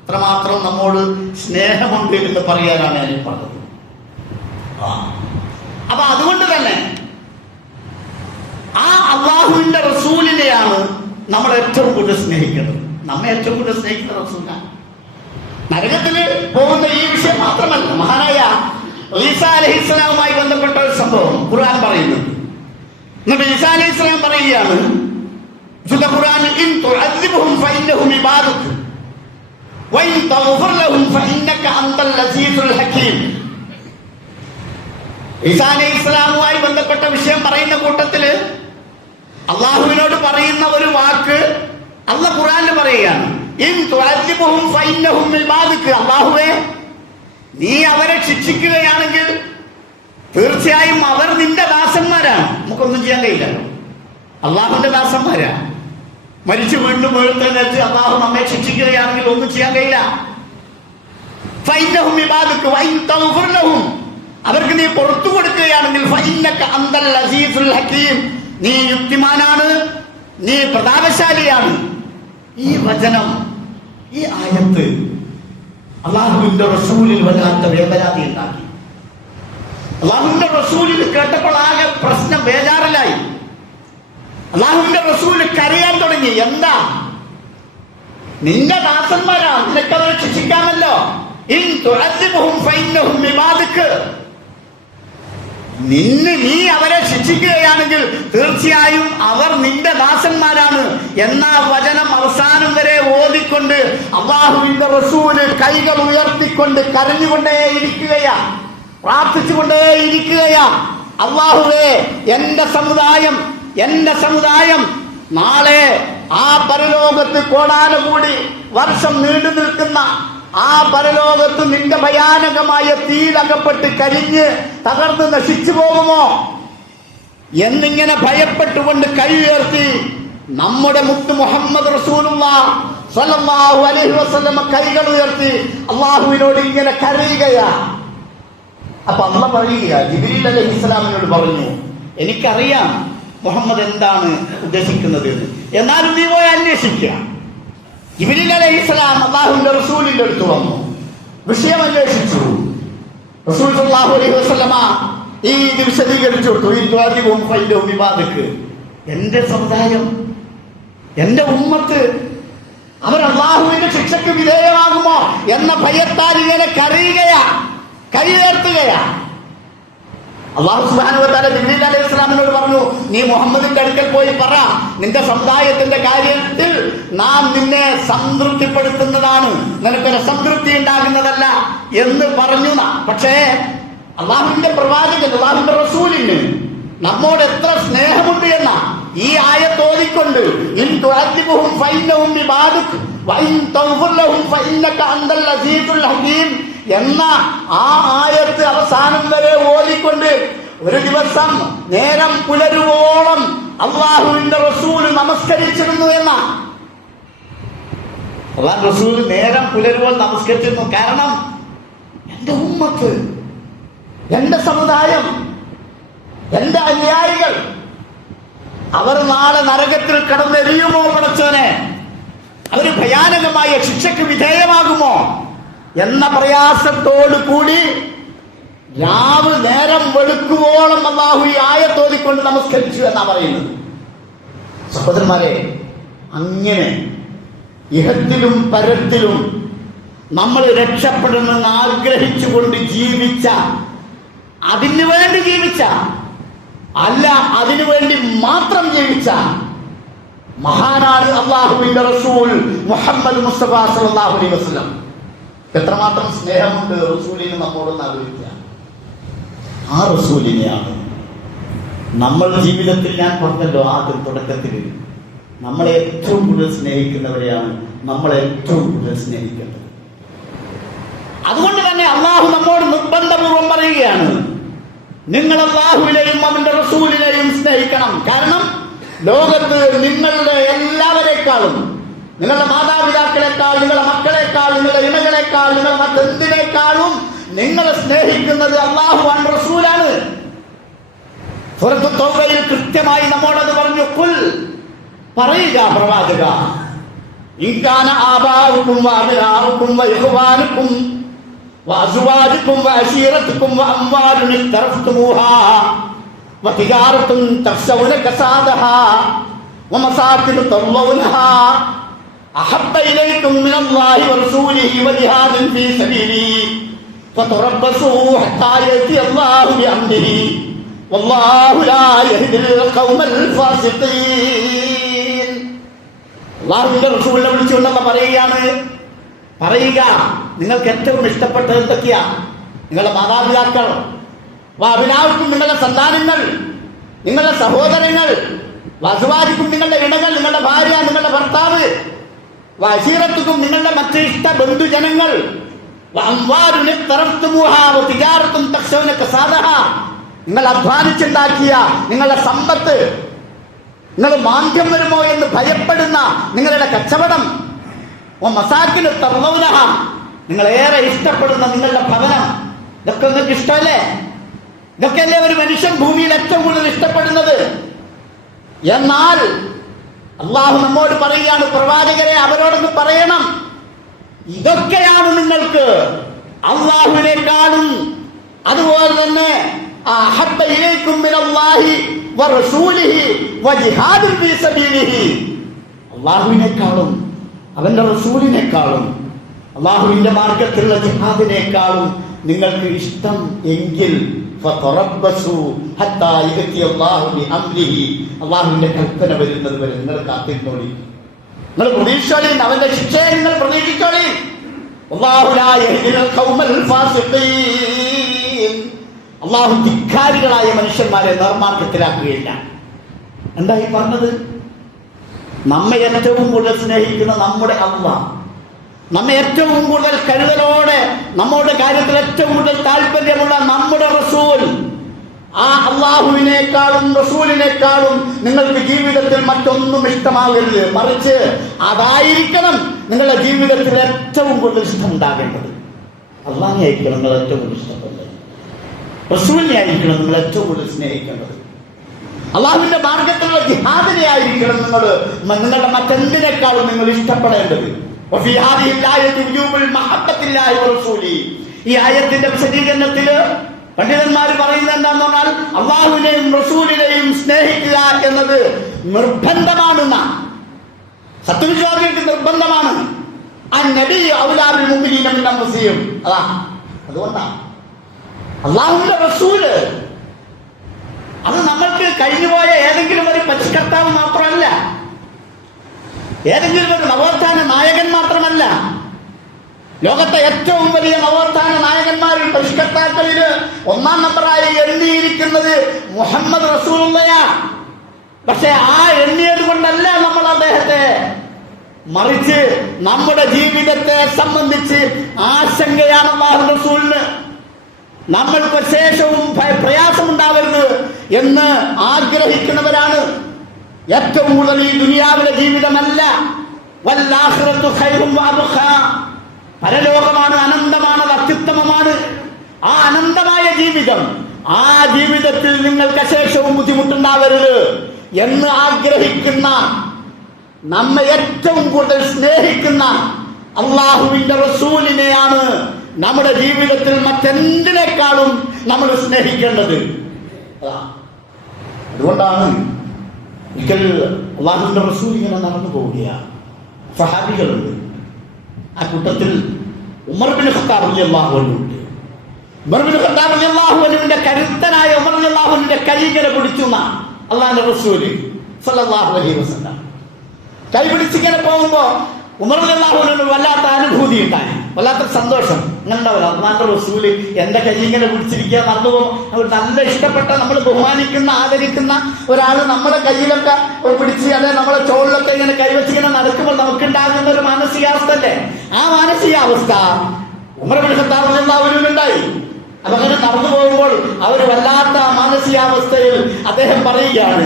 അത്രമാത്രം നമ്മോട് സ്നേഹമുണ്ട് എന്ന് പറയാനാണ് ഞാൻ പറഞ്ഞത്. അപ്പൊ അതുകൊണ്ട് തന്നെ ആ അല്ലാഹുവിന്റെ റസൂലിനെയാണ് നമ്മൾ ഏറ്റവും കൂടുതൽ സ്നേഹിക്കുന്നത്. നമ്മെ ഏറ്റവും കൂടുതൽ സ്നേഹിക്കുന്ന റസൂലാണ്. നരകത്തില് പോകുന്ന ഈ വിഷയം മാത്രമല്ല, മഹാനായ ഈസാ അലൈഹിസ്സലാമുമായി ബന്ധപ്പെട്ട ഒരു സംഭവം ഖുർആൻ പറയുന്നുണ്ട്. എന്നിട്ട് ഈസാ അലൈഹിസ്സലാം പറയുകയാണ്, വിശുദ്ധ ഖുർആനിൽ, ഇൻ തുഅദ്ദിബുഹും ഫഇന്നഹും ഇബാദുക വഇൻ തഗ്ഫിർ ലഹും ഫഇന്നക അൻതൽ അസീസുൽ ഹകീം. ഈസാ അലൈഹിസ്സലാമുമായി ബന്ധപ്പെട്ട വിഷയം പറയുന്ന കൂട്ടത്തില് അള്ളാഹുവിനോട് പറയുന്ന ഒരു വാക്ക് അല്ലാഹു ഖുർആനിൽ പറയുകയാണ്, ഇൻ തുഅദ്ദിബുഹും ഫഇന്നഹും ഇബാദുക. അല്ലാഹുവേ, നീ അവരെ ശിക്ഷിക്കുകയാണെങ്കിൽ തീർച്ചയായും അവർ നിന്റെ ദാസന്മാരാണ്. നമുക്കൊന്നും ചെയ്യാൻ കഴിയില്ല, അള്ളാഹുവിന്റെ ദാസന്മാരാണ്. മരിച്ചു വീണ്ടും എഴുന്നേറ്റ് അള്ളാഹു നമ്മെ ശിക്ഷിക്കുകയാണെങ്കിൽ ഒന്നും ചെയ്യാൻ കഴിയില്ല. ഫഇന്നഹും ഇബാദുക വഇൻ തഗ്ഫിർ ലഹും, അവർക്ക് നീ പുറത്തു കൊടുക്കുകയാണെങ്കിൽ ഫഇന്നക അൻതൽ അസീസുൽ ഹകീം, നീ യുക്തിമാനാണ്, നീ പ്രതാപശാലിയാണ്. ഈ വചനം, ഈ ആയത്ത് അള്ളാഹുവിന്റെ റസൂലിൽ വല്ലാത്ത വേവലാതി ഉണ്ടാക്കി. അള്ളാഹുവിന്റെ റസൂലിൽ കേട്ടപ്പോൾ ആകെ പ്രശ്നം, ബേജാറിലായി. അള്ളാഹുവിന്റെ റസൂല് കരയാൻ തുടങ്ങി. എന്താ? നിന്റെ ദാസന്മാരാ, നിനക്കവരെ ശിക്ഷിക്കാമല്ലോ. ഇൻ തുഅദ്ദിബുഹും ഫഇന്നഹും ഇബാദുക. നീ അവരെ ശിക്ഷിക്കുകയാണെങ്കിൽ തീർച്ചയായും അവർ നിന്റെ ദാസന്മാരാണ് എന്ന വചനം അവസാനം വരെ ഓതിക്കൊണ്ട് അള്ളാഹുവിന്റെ റസൂല് കൈകൾ ഉയർത്തിക്കൊണ്ട് കരഞ്ഞുകൊണ്ടേയിരിക്കുകയാ, പ്രാർത്ഥിച്ചുകൊണ്ടേയിരിക്കുകയാ. അള്ളാഹുവേ, എന്റെ സമുദായം നാളെ ആ പരലോകത്ത് കോടാനുകൂടി വർഷം നീണ്ടു നിൽക്കുന്ന ആ പരലോകത്ത് നിന്റെ ഭയാനകമായ തീയിലകപ്പെട്ട് കരിഞ്ഞ് തകർന്ന് നശിച്ചു പോകുമോ എന്നിങ്ങനെ ഭയപ്പെട്ടുകൊണ്ട് കൈ ഉയർത്തി നമ്മുടെ മുത്ത് മുഹമ്മദ് റസൂലുള്ളാഹി സ്വല്ലല്ലാഹു അലൈഹി വസല്ലം കൈകൾ ഉയർത്തി അള്ളാഹുവിനോട് ഇങ്ങനെ കരയുകയാ. അപ്പൊ അള്ളാഹ് പറയുക, ജിബ്രീൽ അലൈഹിസ്സലാമിനോട് പറഞ്ഞു, എനിക്കറിയാം മുഹമ്മദ് എന്താണ് ഉദ്ദേശിക്കുന്നത്, എന്നാലും നീ പോയി അന്വേഷിക്കുക. ജിബ്രീൽ അലൈഹിസ്സലാം അല്ലാഹുവിന്റെ റസൂലിന്റെ അടുത്ത് വന്നു, വിഷയം അന്വേഷിച്ചു. റസൂൽ സല്ലല്ലാഹു അലൈഹി വസല്ലമ ഈ വിശദീകരിച്ചു കൊടുത്തു. എന്റെ സമുദായം, എന്റെ ഉമ്മത്ത് അവർ അല്ലാഹുവിന്റെ ശിക്ഷയ്ക്ക് വിധേയമാകുമോ എന്ന ഭയത്താൽ ഇങ്ങനെ കരയുകയാ, കൈ ഉയർത്തുകയാ. അല്ലാഹു സുബ്ഹാനഹു വ തആല ജിബ്രീൽ അലൈഹിസ്സലാമിനോട് പറഞ്ഞു, നീ മുഹമ്മദിന്റെ അടുക്കൽ പോയി പറ, നിന്റെ സമുദായത്തിന്റെ കാര്യത്തിൽ നാം നിന്നെ സംതൃപ്തിപ്പെടുത്തുന്നതാണ്, നിനക്കൊരു സംതൃപ്തി ഉണ്ടാകുന്നതല്ല എന്ന് പറഞ്ഞു. പക്ഷേ അള്ളാഹുവിന്റെ പ്രവാചകൻ, അള്ളാഹുവിന്റെ റസൂലിന് നമ്മോട് എത്ര സ്നേഹമുണ്ട് എന്ന ഈ ആയത്ത് ഓതിക്കൊണ്ട് ഇൻ തുഅദ്ദിബുഹും ഫഇന്നഹും ഇബാദുക വഇൻ തഗ്ഫിർ ലഹും ഫഇന്നക അൻതൽ അസീസുൽ ഹകീം എന്ന ആ ആയത്ത് അവസാനം വരെ ഓതിക്കൊണ്ട് ഒരു ദിവസം നേരം പുലരുവോളം അള്ളാഹുവിന്റെ റസൂല് നമസ്കരിച്ചിരുന്നു എന്ന. അള്ളാഹു റസൂല് നേരം പുലരുവോളം നമസ്കരിച്ചിരുന്നു. കാരണം എന്റെ ഉമ്മത്ത്, എന്റെ സമുദായം, എന്റെ അനുയായികൾ അവർ നാളെ നരകത്തിൽ കടന്നെരിയുമോ പടച്ചോനെ, അവര് ഭയാനകമായ ശിക്ഷയ്ക്ക് വിധേയമാകുമോ എന്ന പ്രയാസത്തോടു കൂടി രാവ് നേരം വെളുക്കുവോളം അല്ലാഹു ഈ ആയത്തോതിക്കൊണ്ട് നമസ്കരിച്ചു എന്നാ പറയുന്നത്. സഹോദരന്മാരെ, അങ്ങനെ ഇഹത്തിലും പരത്തിലും നമ്മൾ രക്ഷപ്പെടണമെന്ന് ആഗ്രഹിച്ചുകൊണ്ട് ജീവിച്ച, അതിനു വേണ്ടി ജീവിച്ച, അല്ല അതിനു വേണ്ടി മാത്രം ജീവിച്ച മഹാനാണ് അല്ലാഹുവിന്റെ റസൂൽ മുഹമ്മദ് മുസ്തഫ സല്ലല്ലാഹു അലൈഹി വസല്ലം. എത്രമാത്രം സ്നേഹമുണ്ട് റസൂലിന് നമ്മോടൊന്ന് ആലോചിക്കുക. ആ റസൂലിനെയാണ് നമ്മൾ ജീവിതത്തിൽ, ഞാൻ പറഞ്ഞല്ലോ ആദ്യം തുടക്കത്തിൽ, നമ്മളെ ഏറ്റവും കൂടുതൽ സ്നേഹിക്കുന്നവരെയാണ് നമ്മൾ ഏറ്റവും കൂടുതൽ സ്നേഹിക്കേണ്ടത്. അതുകൊണ്ട് തന്നെ അള്ളാഹു നമ്മോട് നിർബന്ധപൂർവം പറയുകയാണ്, നിങ്ങൾ അള്ളാഹുവിനെയും അവന്റെ റസൂലിനെയും സ്നേഹിക്കണം. കാരണം ലോകത്ത് നിങ്ങളുടെ എല്ലാവരെക്കാളും, നിങ്ങളുടെ മാതാപിതാക്കളെക്കാൾ, നിങ്ങളുടെ മക്കളെക്കാൾ, നിങ്ങളുടെ ഇണകളെക്കാൾ, നിങ്ങളുടെ മറ്റെന്തിനേക്കാളും നിങ്ങളെ സ്നേഹിക്കുന്നത് അള്ളാഹുവാൻ റസൂലാണ്. സൂറത്ത് തൗബയിൽ കൃത്യമായി നമ്മോടത് പറഞ്ഞു. ഖുൽ, പറയുക പ്രവാചക, ഇൻകാന ആബാഉകും വഅബ്നാഉകും വഇഖ്വാനുകും വഅസ്വാജുകും വഅശീറതുകും വഅംവാലുൻ ഇഖ്തറഫ്തുമൂഹാ വതിജാറത്തുൻ തഖ്ശൗന കസാദഹാ വമസാകിനു തർളൗനഹാ അഹബ്ബ ഇലൈക്കും മിനല്ലാഹി വറസൂലിഹി വജിഹാദിൻ ഫീ സബീലിഹി ഫതറബ്ബസൂ ഹത്താ യഅതി അല്ലാഹു ബിഅംരിഹി വല്ലാഹു ലാ യഹ്ദിൽ ഖൗമൽ ഫാസിഖീൻ. അല്ലാഹുവിന്റെ റസൂലിനെ വിളിച്ചുകൊണ്ടെന്ന് പറയുക, നിങ്ങൾക്ക് ഏറ്റവും ഇഷ്ടപ്പെട്ടത് എന്തൊക്കെയാ? നിങ്ങളുടെ മാതാപിതാക്കൾ, അഭിനാവുക്കും നിങ്ങളുടെ സന്താനങ്ങൾ, നിങ്ങളുടെ സഹോദരങ്ങൾ, വസുവാദിക്കും നിങ്ങളുടെ ഇണകൾ, നിങ്ങളുടെ ഭാര്യ, നിങ്ങളുടെ ഭർത്താവ്, വസീറത്തുക്കും നിങ്ങളുടെ മറ്റ് ഇഷ്ട ബന്ധുജനങ്ങൾ, നിങ്ങൾ അധ്വാനിച്ചുണ്ടാക്കിയ നിങ്ങളുടെ സമ്പത്ത്, നിങ്ങൾ മാന്ദ്യം വരുമോ എന്ന് ഭയപ്പെടുന്ന നിങ്ങളുടെ കച്ചവടം, മസാക്കിന് തർലൗനഹ, നിങ്ങളേറെ ഇഷ്ടപ്പെടുന്ന നിങ്ങളുടെ ഭവനം, ഇതൊക്കെ നിങ്ങൾക്ക് ഇഷ്ടമല്ലേ? ഇതൊക്കെയല്ലേ ഒരു മനുഷ്യൻ ഭൂമിയിൽ ഏറ്റവും കൂടുതൽ ഇഷ്ടപ്പെടുന്നത്? എന്നാൽ അള്ളാഹു നമ്മോട് പറയുകയാണ്, പ്രവാചകരെ അവരോടൊന്ന് പറയണം, ഇതൊക്കെയാണ് നിങ്ങൾക്ക് അള്ളാഹുവിനേക്കാളും അതുപോലെ തന്നെ അഹബ്ബ ഇലൈക്കും മിനല്ലാഹി വറസൂലിഹി വജിഹാദിൻ ഫീ സബീലിഹി, അള്ളാഹുവിനേക്കാളും അവന്റെ റസൂലിനേക്കാളും അള്ളാഹുവിന്റെ മാർഗത്തിലുള്ള ജിഹാദിനേക്കാളും നിങ്ങൾക്ക് ഇഷ്ടം എങ്കിൽ അള്ളാഹുവിന്റെ കൽപ്പന വരുന്നത് വരെ നിങ്ങൾ കാത്തിരുന്നോളി, നിങ്ങൾ പ്രതീക്ഷിച്ചോളി, അവന്റെ ശിക്ഷയെ നിങ്ങൾ പ്രതീക്ഷിച്ചോളി. അള്ളാഹു ധിക്കാരികളായ മനുഷ്യന്മാരെ നിർമാർഗത്തിലാക്കുകയില്ല. എന്തായി പറഞ്ഞത്? നമ്മെ ഏറ്റവും കൂടുതൽ സ്നേഹിക്കുന്ന നമ്മുടെ അള്ളാഹ്, നമ്മെ ഏറ്റവും കൂടുതൽ കരുതലോടെ നമ്മുടെ കാര്യത്തിൽ ഏറ്റവും കൂടുതൽ താല്പര്യമുള്ള നമ്മുടെ റസൂൽ, ആ അള്ളാഹുവിനേക്കാളും റസൂലിനേക്കാളും നിങ്ങൾക്ക് ജീവിതത്തിൽ മറ്റൊന്നും ഇഷ്ടമാകരുത്. മറിച്ച് അതായിരിക്കണം നിങ്ങളുടെ ജീവിതത്തിൽ ഏറ്റവും കൂടുതൽ ഇഷ്ടമുണ്ടാകേണ്ടത്. അള്ളാഹിനെ ആയിരിക്കണം നിങ്ങൾ ഏറ്റവും കൂടുതൽ ഇഷ്ടപ്പെടുന്നത്, റസൂലിനെ ആയിരിക്കണം നിങ്ങൾ ഏറ്റവും കൂടുതൽ സ്നേഹിക്കേണ്ടത്, അള്ളാഹുവിന്റെ മാർഗത്തിലുള്ള ജിഹാദിനെ ആയിരിക്കണം നിങ്ങളുടെ മറ്റെന്തിനേക്കാളും നിങ്ങൾ ഇഷ്ടപ്പെടേണ്ടത്. ഈ ആയത്തിന്റെ വിശദീകരണത്തില് പണ്ഡിതന്മാർ പറയുന്നത് എന്താന്ന് പറഞ്ഞാൽ, അള്ളാഹുവിനെയും റസൂലിനെയും സ്നേഹിക്കുക എന്നത് നിർബന്ധമാണെന്ന, സത്യവിശ്വാസികൾക്ക് നിർബന്ധമാണ്. അതാ അതുകൊണ്ടാണ് അള്ളാഹുവിന്റെ റസൂല് അത് നമ്മൾക്ക് കഴിഞ്ഞുപോയ ഏതെങ്കിലും ഒരു പരിഷ്കർത്താവ് മാത്രമല്ല, ഏതെങ്കിലും ഒരു നവോത്ഥാന നായകൻ മാത്രമല്ല. ലോകത്തെ ഏറ്റവും വലിയ നവോത്ഥാന നായകന്മാരിൽ പരിഷ്കർത്താക്കളിൽ ഒന്നാം നമ്പറായി എണ്ണിയിരിക്കുന്നത് മുഹമ്മദ് റസൂലുള്ളയാ. പക്ഷെ ആ എണ്ണിയത് കൊണ്ടല്ല നമ്മൾ അദ്ദേഹത്തെ, മറിച്ച് നമ്മുടെ ജീവിതത്തെ സംബന്ധിച്ച് ആശങ്കയാണ് അല്ലാഹു റസൂലിന്. നമ്മൾക്ക് ശേഷവും പ്രയാസമുണ്ടാവരുത് എന്ന് ആഗ്രഹിക്കുന്നവരാണ്. ഏറ്റവും കൂടുതൽ ഈ ദുനിയാവിലെ ജീവിതമല്ല, വല്ലാഖിറത്തു ഖൈറും വഅബ്ഖാ, പരലോകമാണ്, അനന്തമാണ്, അത്യുത്തമമാണ്. ആ അനന്തമായ ജീവിതം, ആ ജീവിതത്തിൽ നിങ്ങൾക്ക് ശേഷവും ബുദ്ധിമുട്ടുണ്ടാവരുത് എന്ന് ആഗ്രഹിക്കുന്ന, നമ്മെ ഏറ്റവും കൂടുതൽ സ്നേഹിക്കുന്ന അള്ളാഹുവിന്റെ റസൂലിനെയാണ് നമ്മുടെ ജീവിതത്തിൽ മറ്റെന്തിനേക്കാളും നമ്മൾ സ്നേഹിക്കേണ്ടത്. അതുകൊണ്ടാണ് ഒരിക്കൽ അള്ളാഹുവിന്റെ റസൂൽ ഇങ്ങനെ നടന്നു പോവുകയാണ്, സഹാബികളുണ്ട്. ആ കൂട്ടത്തിൽ ഉമർ ബിൻ ഖത്താബ് റളിയല്ലാഹു അൻഹു ഉണ്ട്. ഉമർ ബിൻ ഖത്താബ് റളിയല്ലാഹു അൻഹുവിന്റെ കരുത്തനായ ഉമർ റളിയല്ലാഹു അൻഹുവിന്റെ കൈ ഇങ്ങനെ പിടിച്ചുന്ന അള്ളാഹുവിന്റെ റസൂൽ സ്വല്ലല്ലാഹു അലൈഹി വസല്ലം കൈ പിടിച്ചിങ്ങനെ പോകുമ്പോ ഉമർ റളിയല്ലാഹു അൻഹു വല്ലാത്ത അനുഭൂതി ഉണ്ടായി, വല്ലാത്ത സന്തോഷം. അങ്ങനെ അള്ളാഹുവിന്റെ റസൂല് എന്റെ കൈ ഇങ്ങനെ പിടിച്ചിരിക്കുക, നടന്നു പോകുമ്പോൾ നല്ല ഇഷ്ടപ്പെട്ട, നമ്മൾ ബഹുമാനിക്കുന്ന, ആദരിക്കുന്ന ഒരാൾ നമ്മുടെ കയ്യിലൊക്കെ പിടിച്ച്, അല്ലെ നമ്മളെ ചോളിലൊക്കെ ഇങ്ങനെ കൈവച്ചിങ്ങനെ നടക്കുമ്പോൾ നമുക്കുണ്ടാകുന്ന ഒരു മാനസികാവസ്ഥ അല്ലേ, ആ മാനസികാവസ്ഥ ഉമർ ബിൻ ഖത്താബ് റളിയല്ലാഹു അൻഹു ഉണ്ടായി. അപ്പൊ അങ്ങനെ നടന്നു പോകുമ്പോൾ അവർ വല്ലാത്ത മാനസികാവസ്ഥയിൽ അദ്ദേഹം പറയുകയാണ്,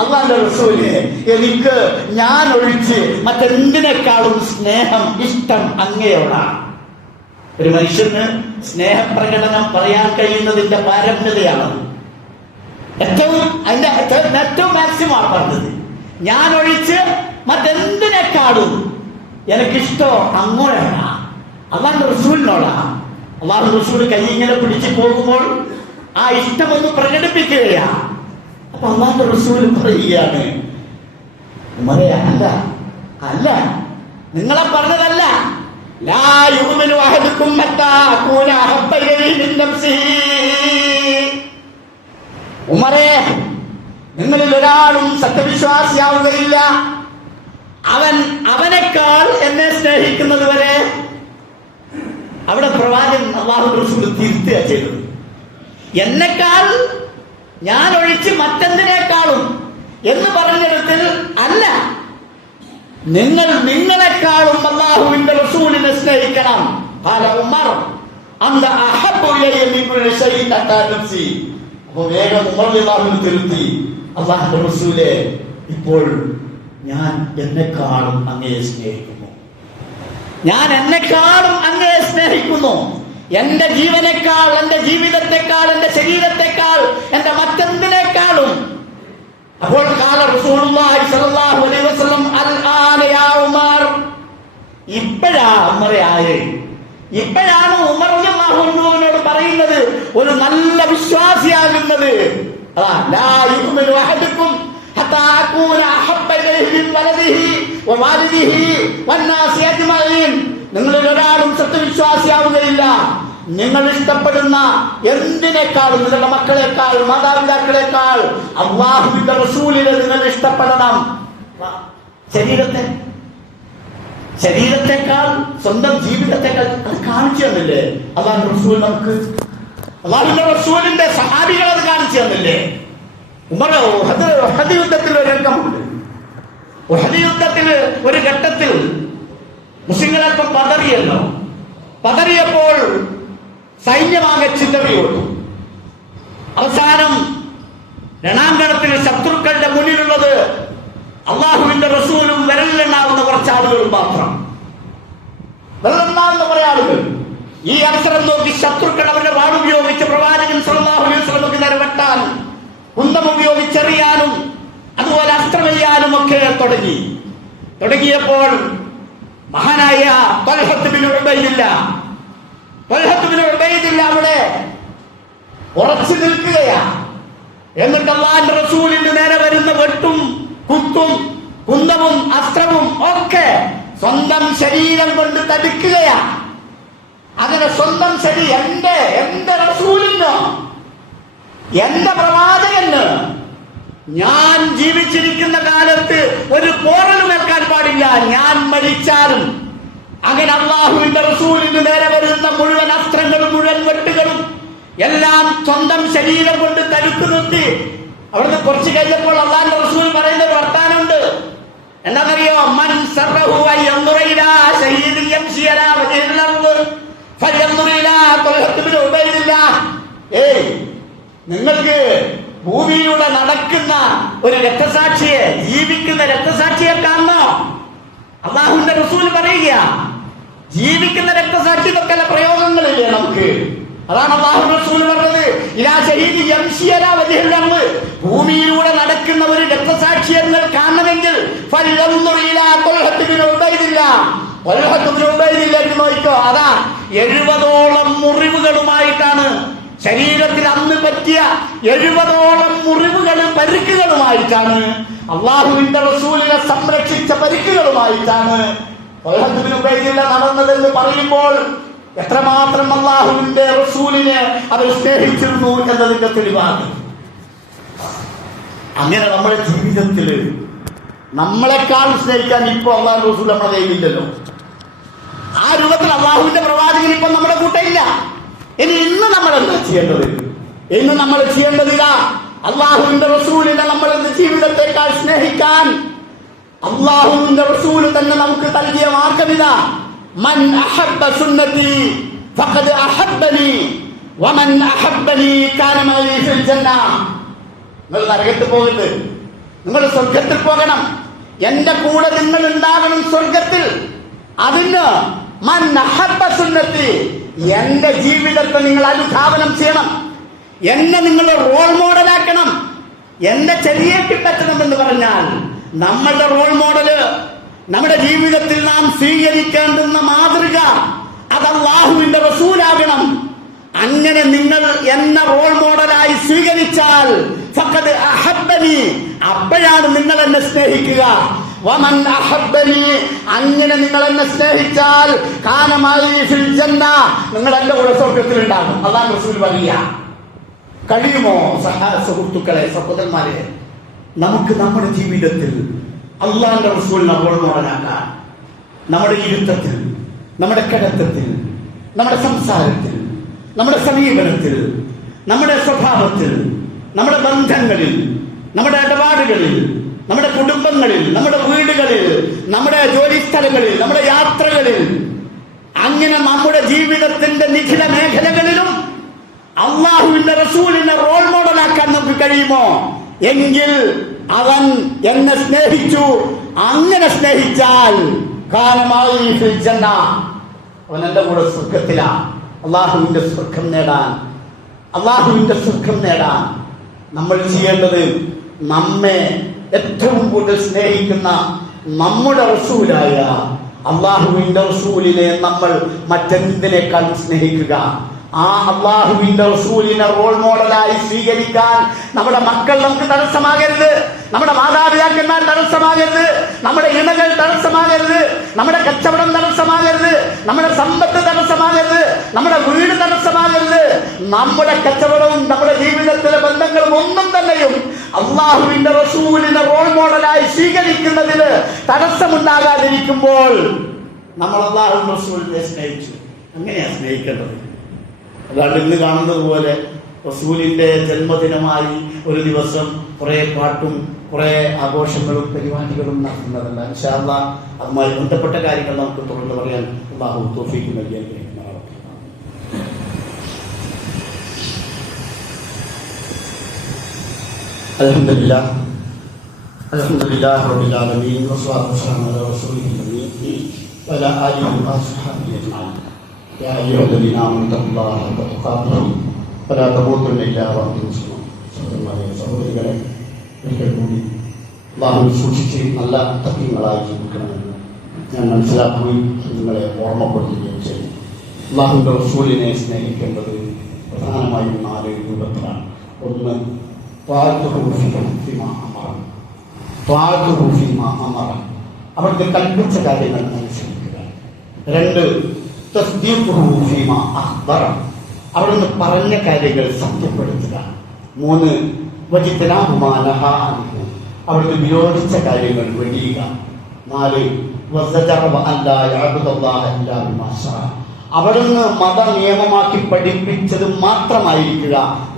അല്ലാഹുവിന്റെ റസൂലേ, എനിക്ക് ഞാൻ ഒഴിച്ച് മറ്റെന്തിനേക്കാളും സ്നേഹം, ഇഷ്ടം അങ്ങയോടാണ്. ഒരു മനുഷ്യന് സ്നേഹപ്രകടനം പറയാൻ കഴിയുന്നതിന്റെ പാരമ്യതയാണ് ഏറ്റവും മാക്സിമം ആ പറഞ്ഞത്. ഞാൻ ഒഴിച്ച് മറ്റെന്തിനേക്കാളും എനിക്കിഷ്ടോ അങ്ങോട്ടാണ്, അള്ളാഹുവിന്റെ റസൂലിനോടാണ്. അള്ളാഹുവിന്റെ റസൂൽ കൈ ഇങ്ങനെ പിടിച്ചു പോകുമ്പോൾ ആ ഇഷ്ടമൊന്ന് പ്രകടിപ്പിക്കുകയാണ്. അപ്പൊ അള്ളാഹുവിന്റെ റസൂൽ പറയുകയാണ്, ഉമറേ, അല്ല അല്ല, നിങ്ങളെ പറഞ്ഞതല്ല, ലാ യുഅ്മിനു അഹദുക്കും ഹത്താ അകൂന അഹബ്ബ ഇലൈഹി മിൻ നഫ്സിഹി. ഉമറേ, നിങ്ങളിൽ ഒരാളും സത്യവിശ്വാസിയാവുകയില്ല അവനേക്കാൾ എന്നെ സ്നേഹിക്കുന്നത് വരെ. അവിടെ പ്രവാചകൻ അല്ലാഹുവിന്റെ റസൂൽ തിരുത്തുക ചെയ്തത്, എന്നെക്കാൾ, ഞാൻ ഒഴിച്ച് മറ്റെന്തിനേക്കാളും എന്ന് പറഞ്ഞിടത്തിൽ അല്ല, നിങ്ങളെക്കാളും അല്ലാഹുവിന്റെ റസൂലിനെ സ്നേഹിക്കണം. ഉമർ അന്ത അഹബ്ബു ഇലയ്യ മിൻ കുല്ലി ശൈഇൻ ഹത്താ നഫ്സി. അപ്പോൾ വേഗം ഉമർ റളിയല്ലാഹു തിരുത്തി, അല്ലാഹുവിന്റെ റസൂലേ, ഇപ്പോൾ ഞാൻ എന്നെക്കാളും അങ്ങയെ സ്നേഹിക്കുന്നു, ഞാൻ എന്നെക്കാളും അങ്ങയെ സ്നേഹിക്കുന്നു എന്റെ ജീവനേക്കാൾ, എന്റെ ജീവിതത്തെക്കാൾ, എന്റെ ശരീരത്തെക്കാൾ, എന്റെ മറ്റെന്തിനേക്കാളും. അപ്പോൾ ഖാല റസൂലുള്ളാഹി സ്വല്ലല്ലാഹു അലൈഹി വസല്ലം അൽആന യാ ഉമർ, ഇപ്പോഴാ ഉമറായേ, ഇപ്പോഴാണ് ഉമർ റളിയല്ലാഹു അൻഹുവിനോട് പറയുന്നത് ഒരു നല്ല വിശ്വാസിയാകുന്നത്. ലാ യുഅ്മിനു അഹദുക്കും ഹത്താ അകൂന അഹബ്ബ ഇലൈഹി മിൻ വലദിഹി വവാലിദിഹി വന്നാസി അജ്മഈൻ. നിങ്ങളിൽ ഒരാളും സത്യവിശ്വാസിയാവുകയില്ല നിങ്ങൾ ഇഷ്ടപ്പെടുന്ന എന്തിനേക്കാളും, നിങ്ങളുടെ മക്കളെക്കാൾ, മാതാപിതാക്കളെക്കാൾ അല്ലാഹുവിന്റെ റസൂലിനെ നിങ്ങൾ ഇഷ്ടപ്പെടണം. ശരീരത്തെക്കാൾ, സ്വന്തം ജീവിതത്തെക്കാൾ അത് കാണിച്ചു തന്നില്ലേ അല്ലാഹുവിന്റെ റസൂൽ നമുക്ക്? അല്ലാഹുവിന്റെ റസൂലിന്റെ സഹാബികൾ അത് കാണിച്ചു തന്നില്ലേ? ഉമർ ഉഹദ് യുദ്ധത്തിൽ ഒരു രംഗമുണ്ട്. ഉഹദ് യുദ്ധത്തിൽ ഒരു ഘട്ടത്തിൽ മുസ്ലിങ്ങൾ അല്പം പതറിയല്ലോ. പതറിയപ്പോൾ സൈന്യമാകെ ചിതറിയോട്ടു. അവസാനം രണാങ്കണത്തിൽ ശത്രുക്കളുടെ മുന്നിലുള്ളത് അള്ളാഹുവിന്റെ റസൂലും വിരലിലെണ്ണാവുന്ന കുറച്ച് ആളുകളും മാത്രം. വിരലിലെണ്ണാവുന്ന കുറെ ആളുകൾ. ഈ അവസരം നോക്കി ശത്രുക്കൾ അവരുടെ വാളുപയോഗിച്ച് പ്രവാചകൻ സ്വല്ലല്ലാഹു അലൈഹി വസല്ലമക്ക് നേരെ വെട്ടാൻ, കുന്തം ഉപയോഗിച്ചെറിയാനും അതുപോലെ അസ്ത്രമെയ്യാനും ഒക്കെ തുടങ്ങിയപ്പോൾ മഹാനായ ത്വൽഹത്ത് ബിൻ ഉബൈദില്ല അവിടെ ഉറച്ചു നിൽക്കുകയാ. എന്നിട്ട് അല്ലാഹുവിന്റെ റസൂലിന്റെ നേരെ വരുന്ന വെട്ടും കുത്തും കുന്തവും അസ്ത്രവും ഒക്കെ സ്വന്തം ശരീരം കൊണ്ട് തടുക്കുകയാ. അങ്ങനെ സ്വന്തം ശരീരം എന്റെ റസൂലിന്, എന്റെ പ്രവാചകന് ഞാൻ ജീവിച്ചിരിക്കുന്ന കാലത്ത് ഒരു പോറലും ഏൽക്കാൻ പാടില്ല, ഞാൻ മരിച്ചാലും. അങ്ങനെ അല്ലാഹുവിന്റെ റസൂലിന് നേരെ വരുന്ന മുഴുവൻ അസ്ത്രങ്ങളും മുഴുവൻ വെട്ടുകളും എല്ലാം സ്വന്തം ശരീരം കൊണ്ട് തടുത്തു നിർത്തി. അവിടുന്ന് കുറച്ച് കഴിഞ്ഞപ്പോൾ അല്ലാഹുവിന്റെ റസൂൽ പറയുന്ന ഒരു വർത്താനമുണ്ട്. എന്താണെന്നറിയോ? മൻ സറഹു അയ്യൻദുറ ഇലാ ശഹീദിൻ യംശി അലാ വജ്ഹിൽ അർദ് ഫയൻദുറ ഇലാ ത്വൽഹത്ത് ബിൻ ഉബൈദില്ലാഹ്. നിങ്ങൾക്ക് ഭൂമിയിലൂടെ നടക്കുന്ന ഒരു രക്തസാക്ഷിയെ, ജീവിക്കുന്ന രക്തസാക്ഷിയെ കാണണോ? അല്ലാഹുവിന്റെ റസൂൽ പറയുക, ജീവിക്കുന്ന രക്തസാക്ഷി എന്നൊക്കെ പ്രയോഗങ്ങളില്ലേ നമുക്ക്? അതാണ് അല്ലാഹുവിന്റെ റസൂൽ പറഞ്ഞത്, ഇലാ ശഹീദി യംശി അലാ വജ്ഹിൽ അർദ്, ഭൂമിയിലൂടെ നടക്കുന്ന ഒരു രക്തസാക്ഷിയെ നിങ്ങൾ കാണണമെങ്കിൽ ഫയൻദുറ ഇലാ ത്വൽഹത്ത് ബിൻ ഉബൈദില്ലാഹ്, ത്വൽഹത്ത് ബിൻ ഉബൈദില്ലാഹ് നോക്കിക്കോ. അതാ 70ഓളം മുറിവുകളുമായിട്ടാണ്, ശരീരത്തിൽ അന്ന് പറ്റിയ 70ഓളം മുറിവുകളും പരിക്കുകളുമായിട്ടാണ്, അള്ളാഹുവിന്റെ റസൂലിനെ സംരക്ഷിച്ച പരിക്കുകളുമായിട്ടാണ് ത്വൽഹത്ത് ബിൻ ഉബൈദില്ലാഹ് നടന്നതെന്ന് പറയുമ്പോൾ എത്രമാത്രം അള്ളാഹുവിന്റെ റസൂലിനെ അവർ സ്നേഹിച്ചിരുന്നു എന്നതിന്റെ തെളിവാണ്. അങ്ങനെ നമ്മുടെ ജീവിതത്തിൽ നമ്മളെക്കാൾ സ്നേഹിക്കാൻ ഇപ്പൊ അള്ളാഹു റസൂൽ നമ്മുടെ കയ്യിലില്ലല്ലോ. ആ രൂപത്തിൽ അള്ളാഹുവിന്റെ പ്രവാചകൻ ഇപ്പൊ നമ്മുടെ കൂട്ടമില്ല. ഇന്ന് നമ്മൾ എന്താ ചെയ്യേണ്ടത്? ഇന്ന് നമ്മൾ ചെയ്യേണ്ടതില്ല, അള്ളാഹുവിന്റെ റസൂലിനെ നമ്മൾ ജീവിതത്തെക്കാൾ സ്നേഹിക്കാൻ അള്ളാഹുവിന്റെ റസൂൽ തന്നെ നമുക്ക് നൽകിയ മാർഗമിതാ. മൻ അഹബ്ബ സുന്നതി ഫഖദ് അഹബ്ബനി വമൻ അഹബ്ബനി കാന മഅീ ഫിൽ ജന്ന. നിങ്ങൾ നരകത്തിൽ പോകരുത്, നിങ്ങൾ സ്വർഗത്തിൽ പോകണം. എന്റെ കൂടെ നിങ്ങൾ ഉണ്ടാകണം സ്വർഗത്തിൽ. അതിന് മൻ അഹബ്ബ സുന്നതി, എന്റെ ജീവിതത്തെ നിങ്ങൾ അനുധാവനം ചെയ്യണം, എന്നെ നിങ്ങൾ റോൾ മോഡലാക്കണം, എന്നെ ചെറിയേക്ക് പറ്റണം എന്ന് പറഞ്ഞാൽ നമ്മളുടെ റോൾ മോഡല്, നമ്മുടെ ജീവിതത്തിൽ നാം സ്വീകരിക്കേണ്ടുന്ന മാതൃക അത് അല്ലാഹുവിന്റെ റസൂലാകണം. അങ്ങനെ നിങ്ങൾ എന്നെ റോൾ മോഡലായി സ്വീകരിച്ചാൽ ഫഖദ് അഹബ്ബനി, അപ്പോഴാണ് നിങ്ങൾ എന്നെ സ്നേഹിക്കുക. വമൻ അഹബ്ബനി, അങ്ങനെ നിങ്ങൾ എന്നെ സ്നേഹിച്ചാൽ കാന മഅീ ഫിൽ ജന്ന, നിങ്ങൾ എന്റെ കൂടെ സ്വർഗ്ഗത്തിൽ ഉണ്ടാകും. അല്ലാഹു റസൂൽ പറയുക. കഴിയുമോ സുഹൃത്തുക്കളെ, സഹോദരന്മാരെ, നമുക്ക് നമ്മുടെ ജീവിതത്തിൽ അല്ലാഹുവിന്റെ റസൂലിനെ റോൾ മോഡലാക്കാൻ? നമ്മുടെ ഇരുത്തത്തിൽ, നമ്മുടെ കിടത്തത്തിൽ, നമ്മുടെ സംസാരത്തിൽ, നമ്മുടെ സമീപനത്തിൽ, നമ്മുടെ സ്വഭാവത്തിൽ, നമ്മുടെ ബന്ധങ്ങളിൽ, നമ്മുടെ ഇടപാടുകളിൽ, നമ്മുടെ കുടുംബങ്ങളിൽ, നമ്മുടെ വീടുകളിൽ, നമ്മുടെ ജോലിസ്ഥലങ്ങളിൽ, നമ്മുടെ യാത്രകളിൽ, അങ്ങനെ നമ്മുടെ ജീവിതത്തിന്റെ നിഖില മേഖലകളിലും അള്ളാഹുവിന്റെ റസൂലിനെ റോൾ മോഡലാക്കാൻ നമുക്ക് കഴിയുമോ? എങ്കിൽ അവൻ എന്നെ സ്നേഹിച്ചു. അങ്ങനെ സ്നേഹിച്ചാൽ കാന മഅീ ഫിൽ ജന്ന, അവൻ എന്റെ കൂടെ സ്വർഗ്ഗത്തിലാ. അള്ളാഹുവിന്റെ സ്വർഗം നേടാൻ നമ്മൾ ചെയ്യേണ്ടത് നമ്മെ ഏറ്റവും കൂടുതൽ സ്നേഹിക്കുന്ന നമ്മുടെ റസൂലായ അള്ളാഹുവിന്റെ റസൂലിനെ നമ്മൾ മറ്റെന്തിനേക്കാളും സ്നേഹിക്കുക. ആ അള്ളാഹുവിന്റെ റസൂലിനെ റോൾ മോഡലായി സ്വീകരിക്കാൻ നമ്മുടെ മക്കൾ നമുക്ക് തടസ്സമാകരുത്, നമ്മുടെ മാതാപിതാക്കന്മാർ തടസ്സമാകരുത്, നമ്മുടെ ഇണകൾ തടസ്സമാകരുത്, നമ്മുടെ കച്ചവടം തടസ്സമാകരുത്, നമ്മുടെ സമ്പത്ത് തടസ്സമാകരുത്, നമ്മുടെ വീട് തടസ്സമാകരുത്. നമ്മുടെ കച്ചവടവും നമ്മുടെ ജീവിതത്തിലെ ബന്ധങ്ങളും ഒന്നും തന്നെയും അള്ളാഹുവിന്റെ റസൂലിനെ റോൾ മോഡലായി സ്വീകരിക്കുന്നതിന് തടസ്സമുണ്ടാകാതിരിക്കുമ്പോൾ നമ്മൾ അള്ളാഹുവിന്റെ റസൂലിനെ സ്നേഹിച്ചു. അങ്ങനെയാണ് സ്നേഹിക്കേണ്ടത്. അല്ലാണ്ട് ഇന്ന് കാണുന്നത് പോലെ റസൂലിന്റെ ജന്മദിനമായി ഒരു ദിവസം കുറെ പാട്ടും കുറെ ആഘോഷങ്ങളും പരിപാടികളും നടത്തുന്നതല്ല. ഇൻഷാ അല്ലാഹ് അതുമായി ബന്ധപ്പെട്ട കാര്യങ്ങൾ നമുക്ക് തുടർന്ന് പറയാൻ അല്ലാഹു തൗഫീഖ് നൽകി അനുഗ്രഹിക്കുമാറാവട്ടെ. അൽഹംദുലില്ലാഹി റബ്ബിൽ ആലമീൻ വസ്സലാത്തു വസ്സലാമു അലാ റസൂലിൽ അമീൻ വഅലാ ആലിഹി വസ്ഹബിഹി അജ്മഈൻ. يا أيها الذين آمنوا اتقوا الله حق تقاته ولا تموتن إلا وأنتم مسلمون. സഹോദരികളെ, ഒരിക്കൽ കൂടി അല്ലാഹുവിനെ സൂക്ഷിച്ച് നല്ല തഖ്വകളായി ജീവിക്കണമെന്ന് ഞാൻ മനസ്സിലാക്കുകയും നിങ്ങളെ ഓർമ്മപ്പെടുത്തുകയും ചെയ്തു. അല്ലാഹുവിന്റെ റസൂലിനെ സ്നേഹിക്കേണ്ടത് പ്രധാനമായും 4 രൂപത്തിലാണ്. ഒന്ന്, അവർക്ക് കൽപ്പിച്ച കാര്യങ്ങൾ അനുസരിക്കുക. 2, അവിടുന്ന് പറഞ്ഞ കാര്യങ്ങൾ സത്യപ്പെടുത്തുക. 3, അവിടുന്ന് വിരോധിച്ച കാര്യങ്ങൾ വെടിയുക. 4, അവിടുന്ന് മത നിയമമാക്കി പഠിപ്പിച്ചത് മാത്രമായിരിക്കുക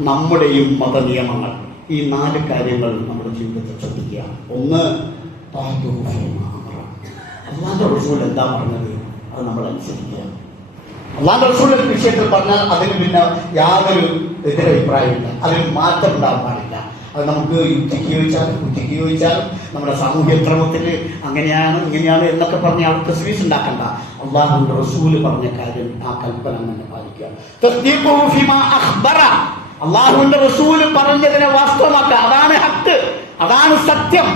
നമ്മുടെയും മത നിയമങ്ങൾ. ഈ 4 കാര്യങ്ങൾ നമ്മുടെ ജീവിതത്തിൽ ശ്രദ്ധിക്കുക. 1, അല്ലാഹുവിന്റെ റസൂൽ എന്താ പറഞ്ഞത് അത് നമ്മൾ അനുസരിക്കുക. അല്ലാഹുവിന്റെ റസൂലിന്റെ വിഷയത്തിൽ പറഞ്ഞാൽ അതിന് പിന്നെ യാതൊരു എതിരഭിപ്രായമില്ല, അതിന് മാറ്റം ഉണ്ടാകാൻ പാടില്ല. അത് നമുക്ക് യുക്തിക്ക് ചോദിച്ചാലും നമ്മുടെ സാമൂഹ്യ ക്രമത്തിൽ അങ്ങനെയാണ് ഇങ്ങനെയാണ് എന്നൊക്കെ പറഞ്ഞ് അവർക്ക് സ്വീസ് ഉണ്ടാക്കണ്ട. അല്ലാഹുവിന്റെ റസൂല് പറഞ്ഞ കാര്യം, ആ കൽപ്പന തന്നെ പാലിക്കുക. അല്ലാഹുവിന്റെ റസൂല് പറഞ്ഞതിനെ വാസ്തവമാക്കുക. അതാണ് ഹക്ക്, അതാണ് സത്യം,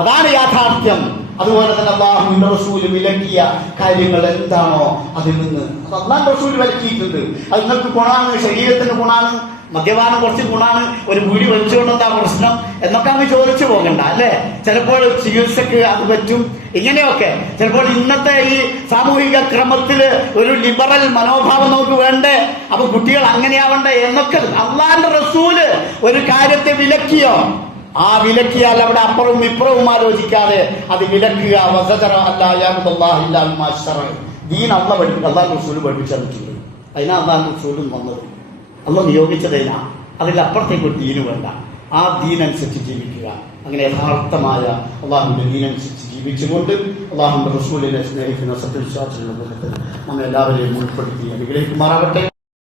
അതാണ് യാഥാർത്ഥ്യം. അതുപോലെ തന്നെ അല്ലാഹുവിന്റെ റസൂല് വിലക്കിയ കാര്യങ്ങൾ എന്താണോ അതിൽ നിന്ന് അത് അല്ലാഹുവിന്റെ റസൂല് വിലക്കിയിട്ടുണ്ട്. അത് നിങ്ങൾക്ക് ഗുണാണ്, ശരീരത്തിന് ഗുണാണ്, മദ്യപാനം കുറച്ച് ഗുണാണ്, ഒരു വീടി വലിച്ചുകൊണ്ടെന്താ പ്രശ്നം എന്നൊക്കെ അങ്ങ് ചോദിച്ചു പോകണ്ട അല്ലേ. ചിലപ്പോൾ ചികിത്സക്ക് അത് പറ്റും, ഇങ്ങനെയൊക്കെ. ചിലപ്പോൾ ഇന്നത്തെ ഈ സാമൂഹിക ക്രമത്തില് ഒരു ലിബറൽ മനോഭാവം നമുക്ക് വേണ്ടേ, അപ്പൊ കുട്ടികൾ അങ്ങനെയാവണ്ടേ എന്നൊക്കെ അല്ലാഹുവിന്റെ റസൂല് ഒരു കാര്യത്തെ വിലക്കിയോ, ആ വിലക്കിയാൽ അവിടെ അപ്പുറവും ഇപ്പുറവും ആലോചിക്കാതെ അത് വിലക്കുക. ദീൻ അല്ലാഹുവിന്റെ റസൂല് പഠിപ്പിച്ചിട്ടുണ്ട്. അതിനാ അല്ലാഹുവിന്റെ റസൂലും വന്നത്. അല്ലാഹു നിയോഗിച്ചതിനാ, അതിലപ്പുറത്തേക്ക് ഒരു ദീന് വേണ്ട. ആ ദീനനുസരിച്ച് ജീവിക്കുക. അങ്ങനെ യഥാർത്ഥമായ അല്ലാഹുവിന്റെ ദീനനുസരിച്ച് ജീവിച്ചുകൊണ്ട് അല്ലാഹുവിന്റെ റസൂലിനെ സ്നേഹിക്കുന്ന സത്യവിശ്വാസികളുടെ കൂട്ടത്തിൽ നമ്മെ എല്ലാവരെയും ഉൾപ്പെടുത്തി അനുഗ്രഹിക്കുമാറാവട്ടെ.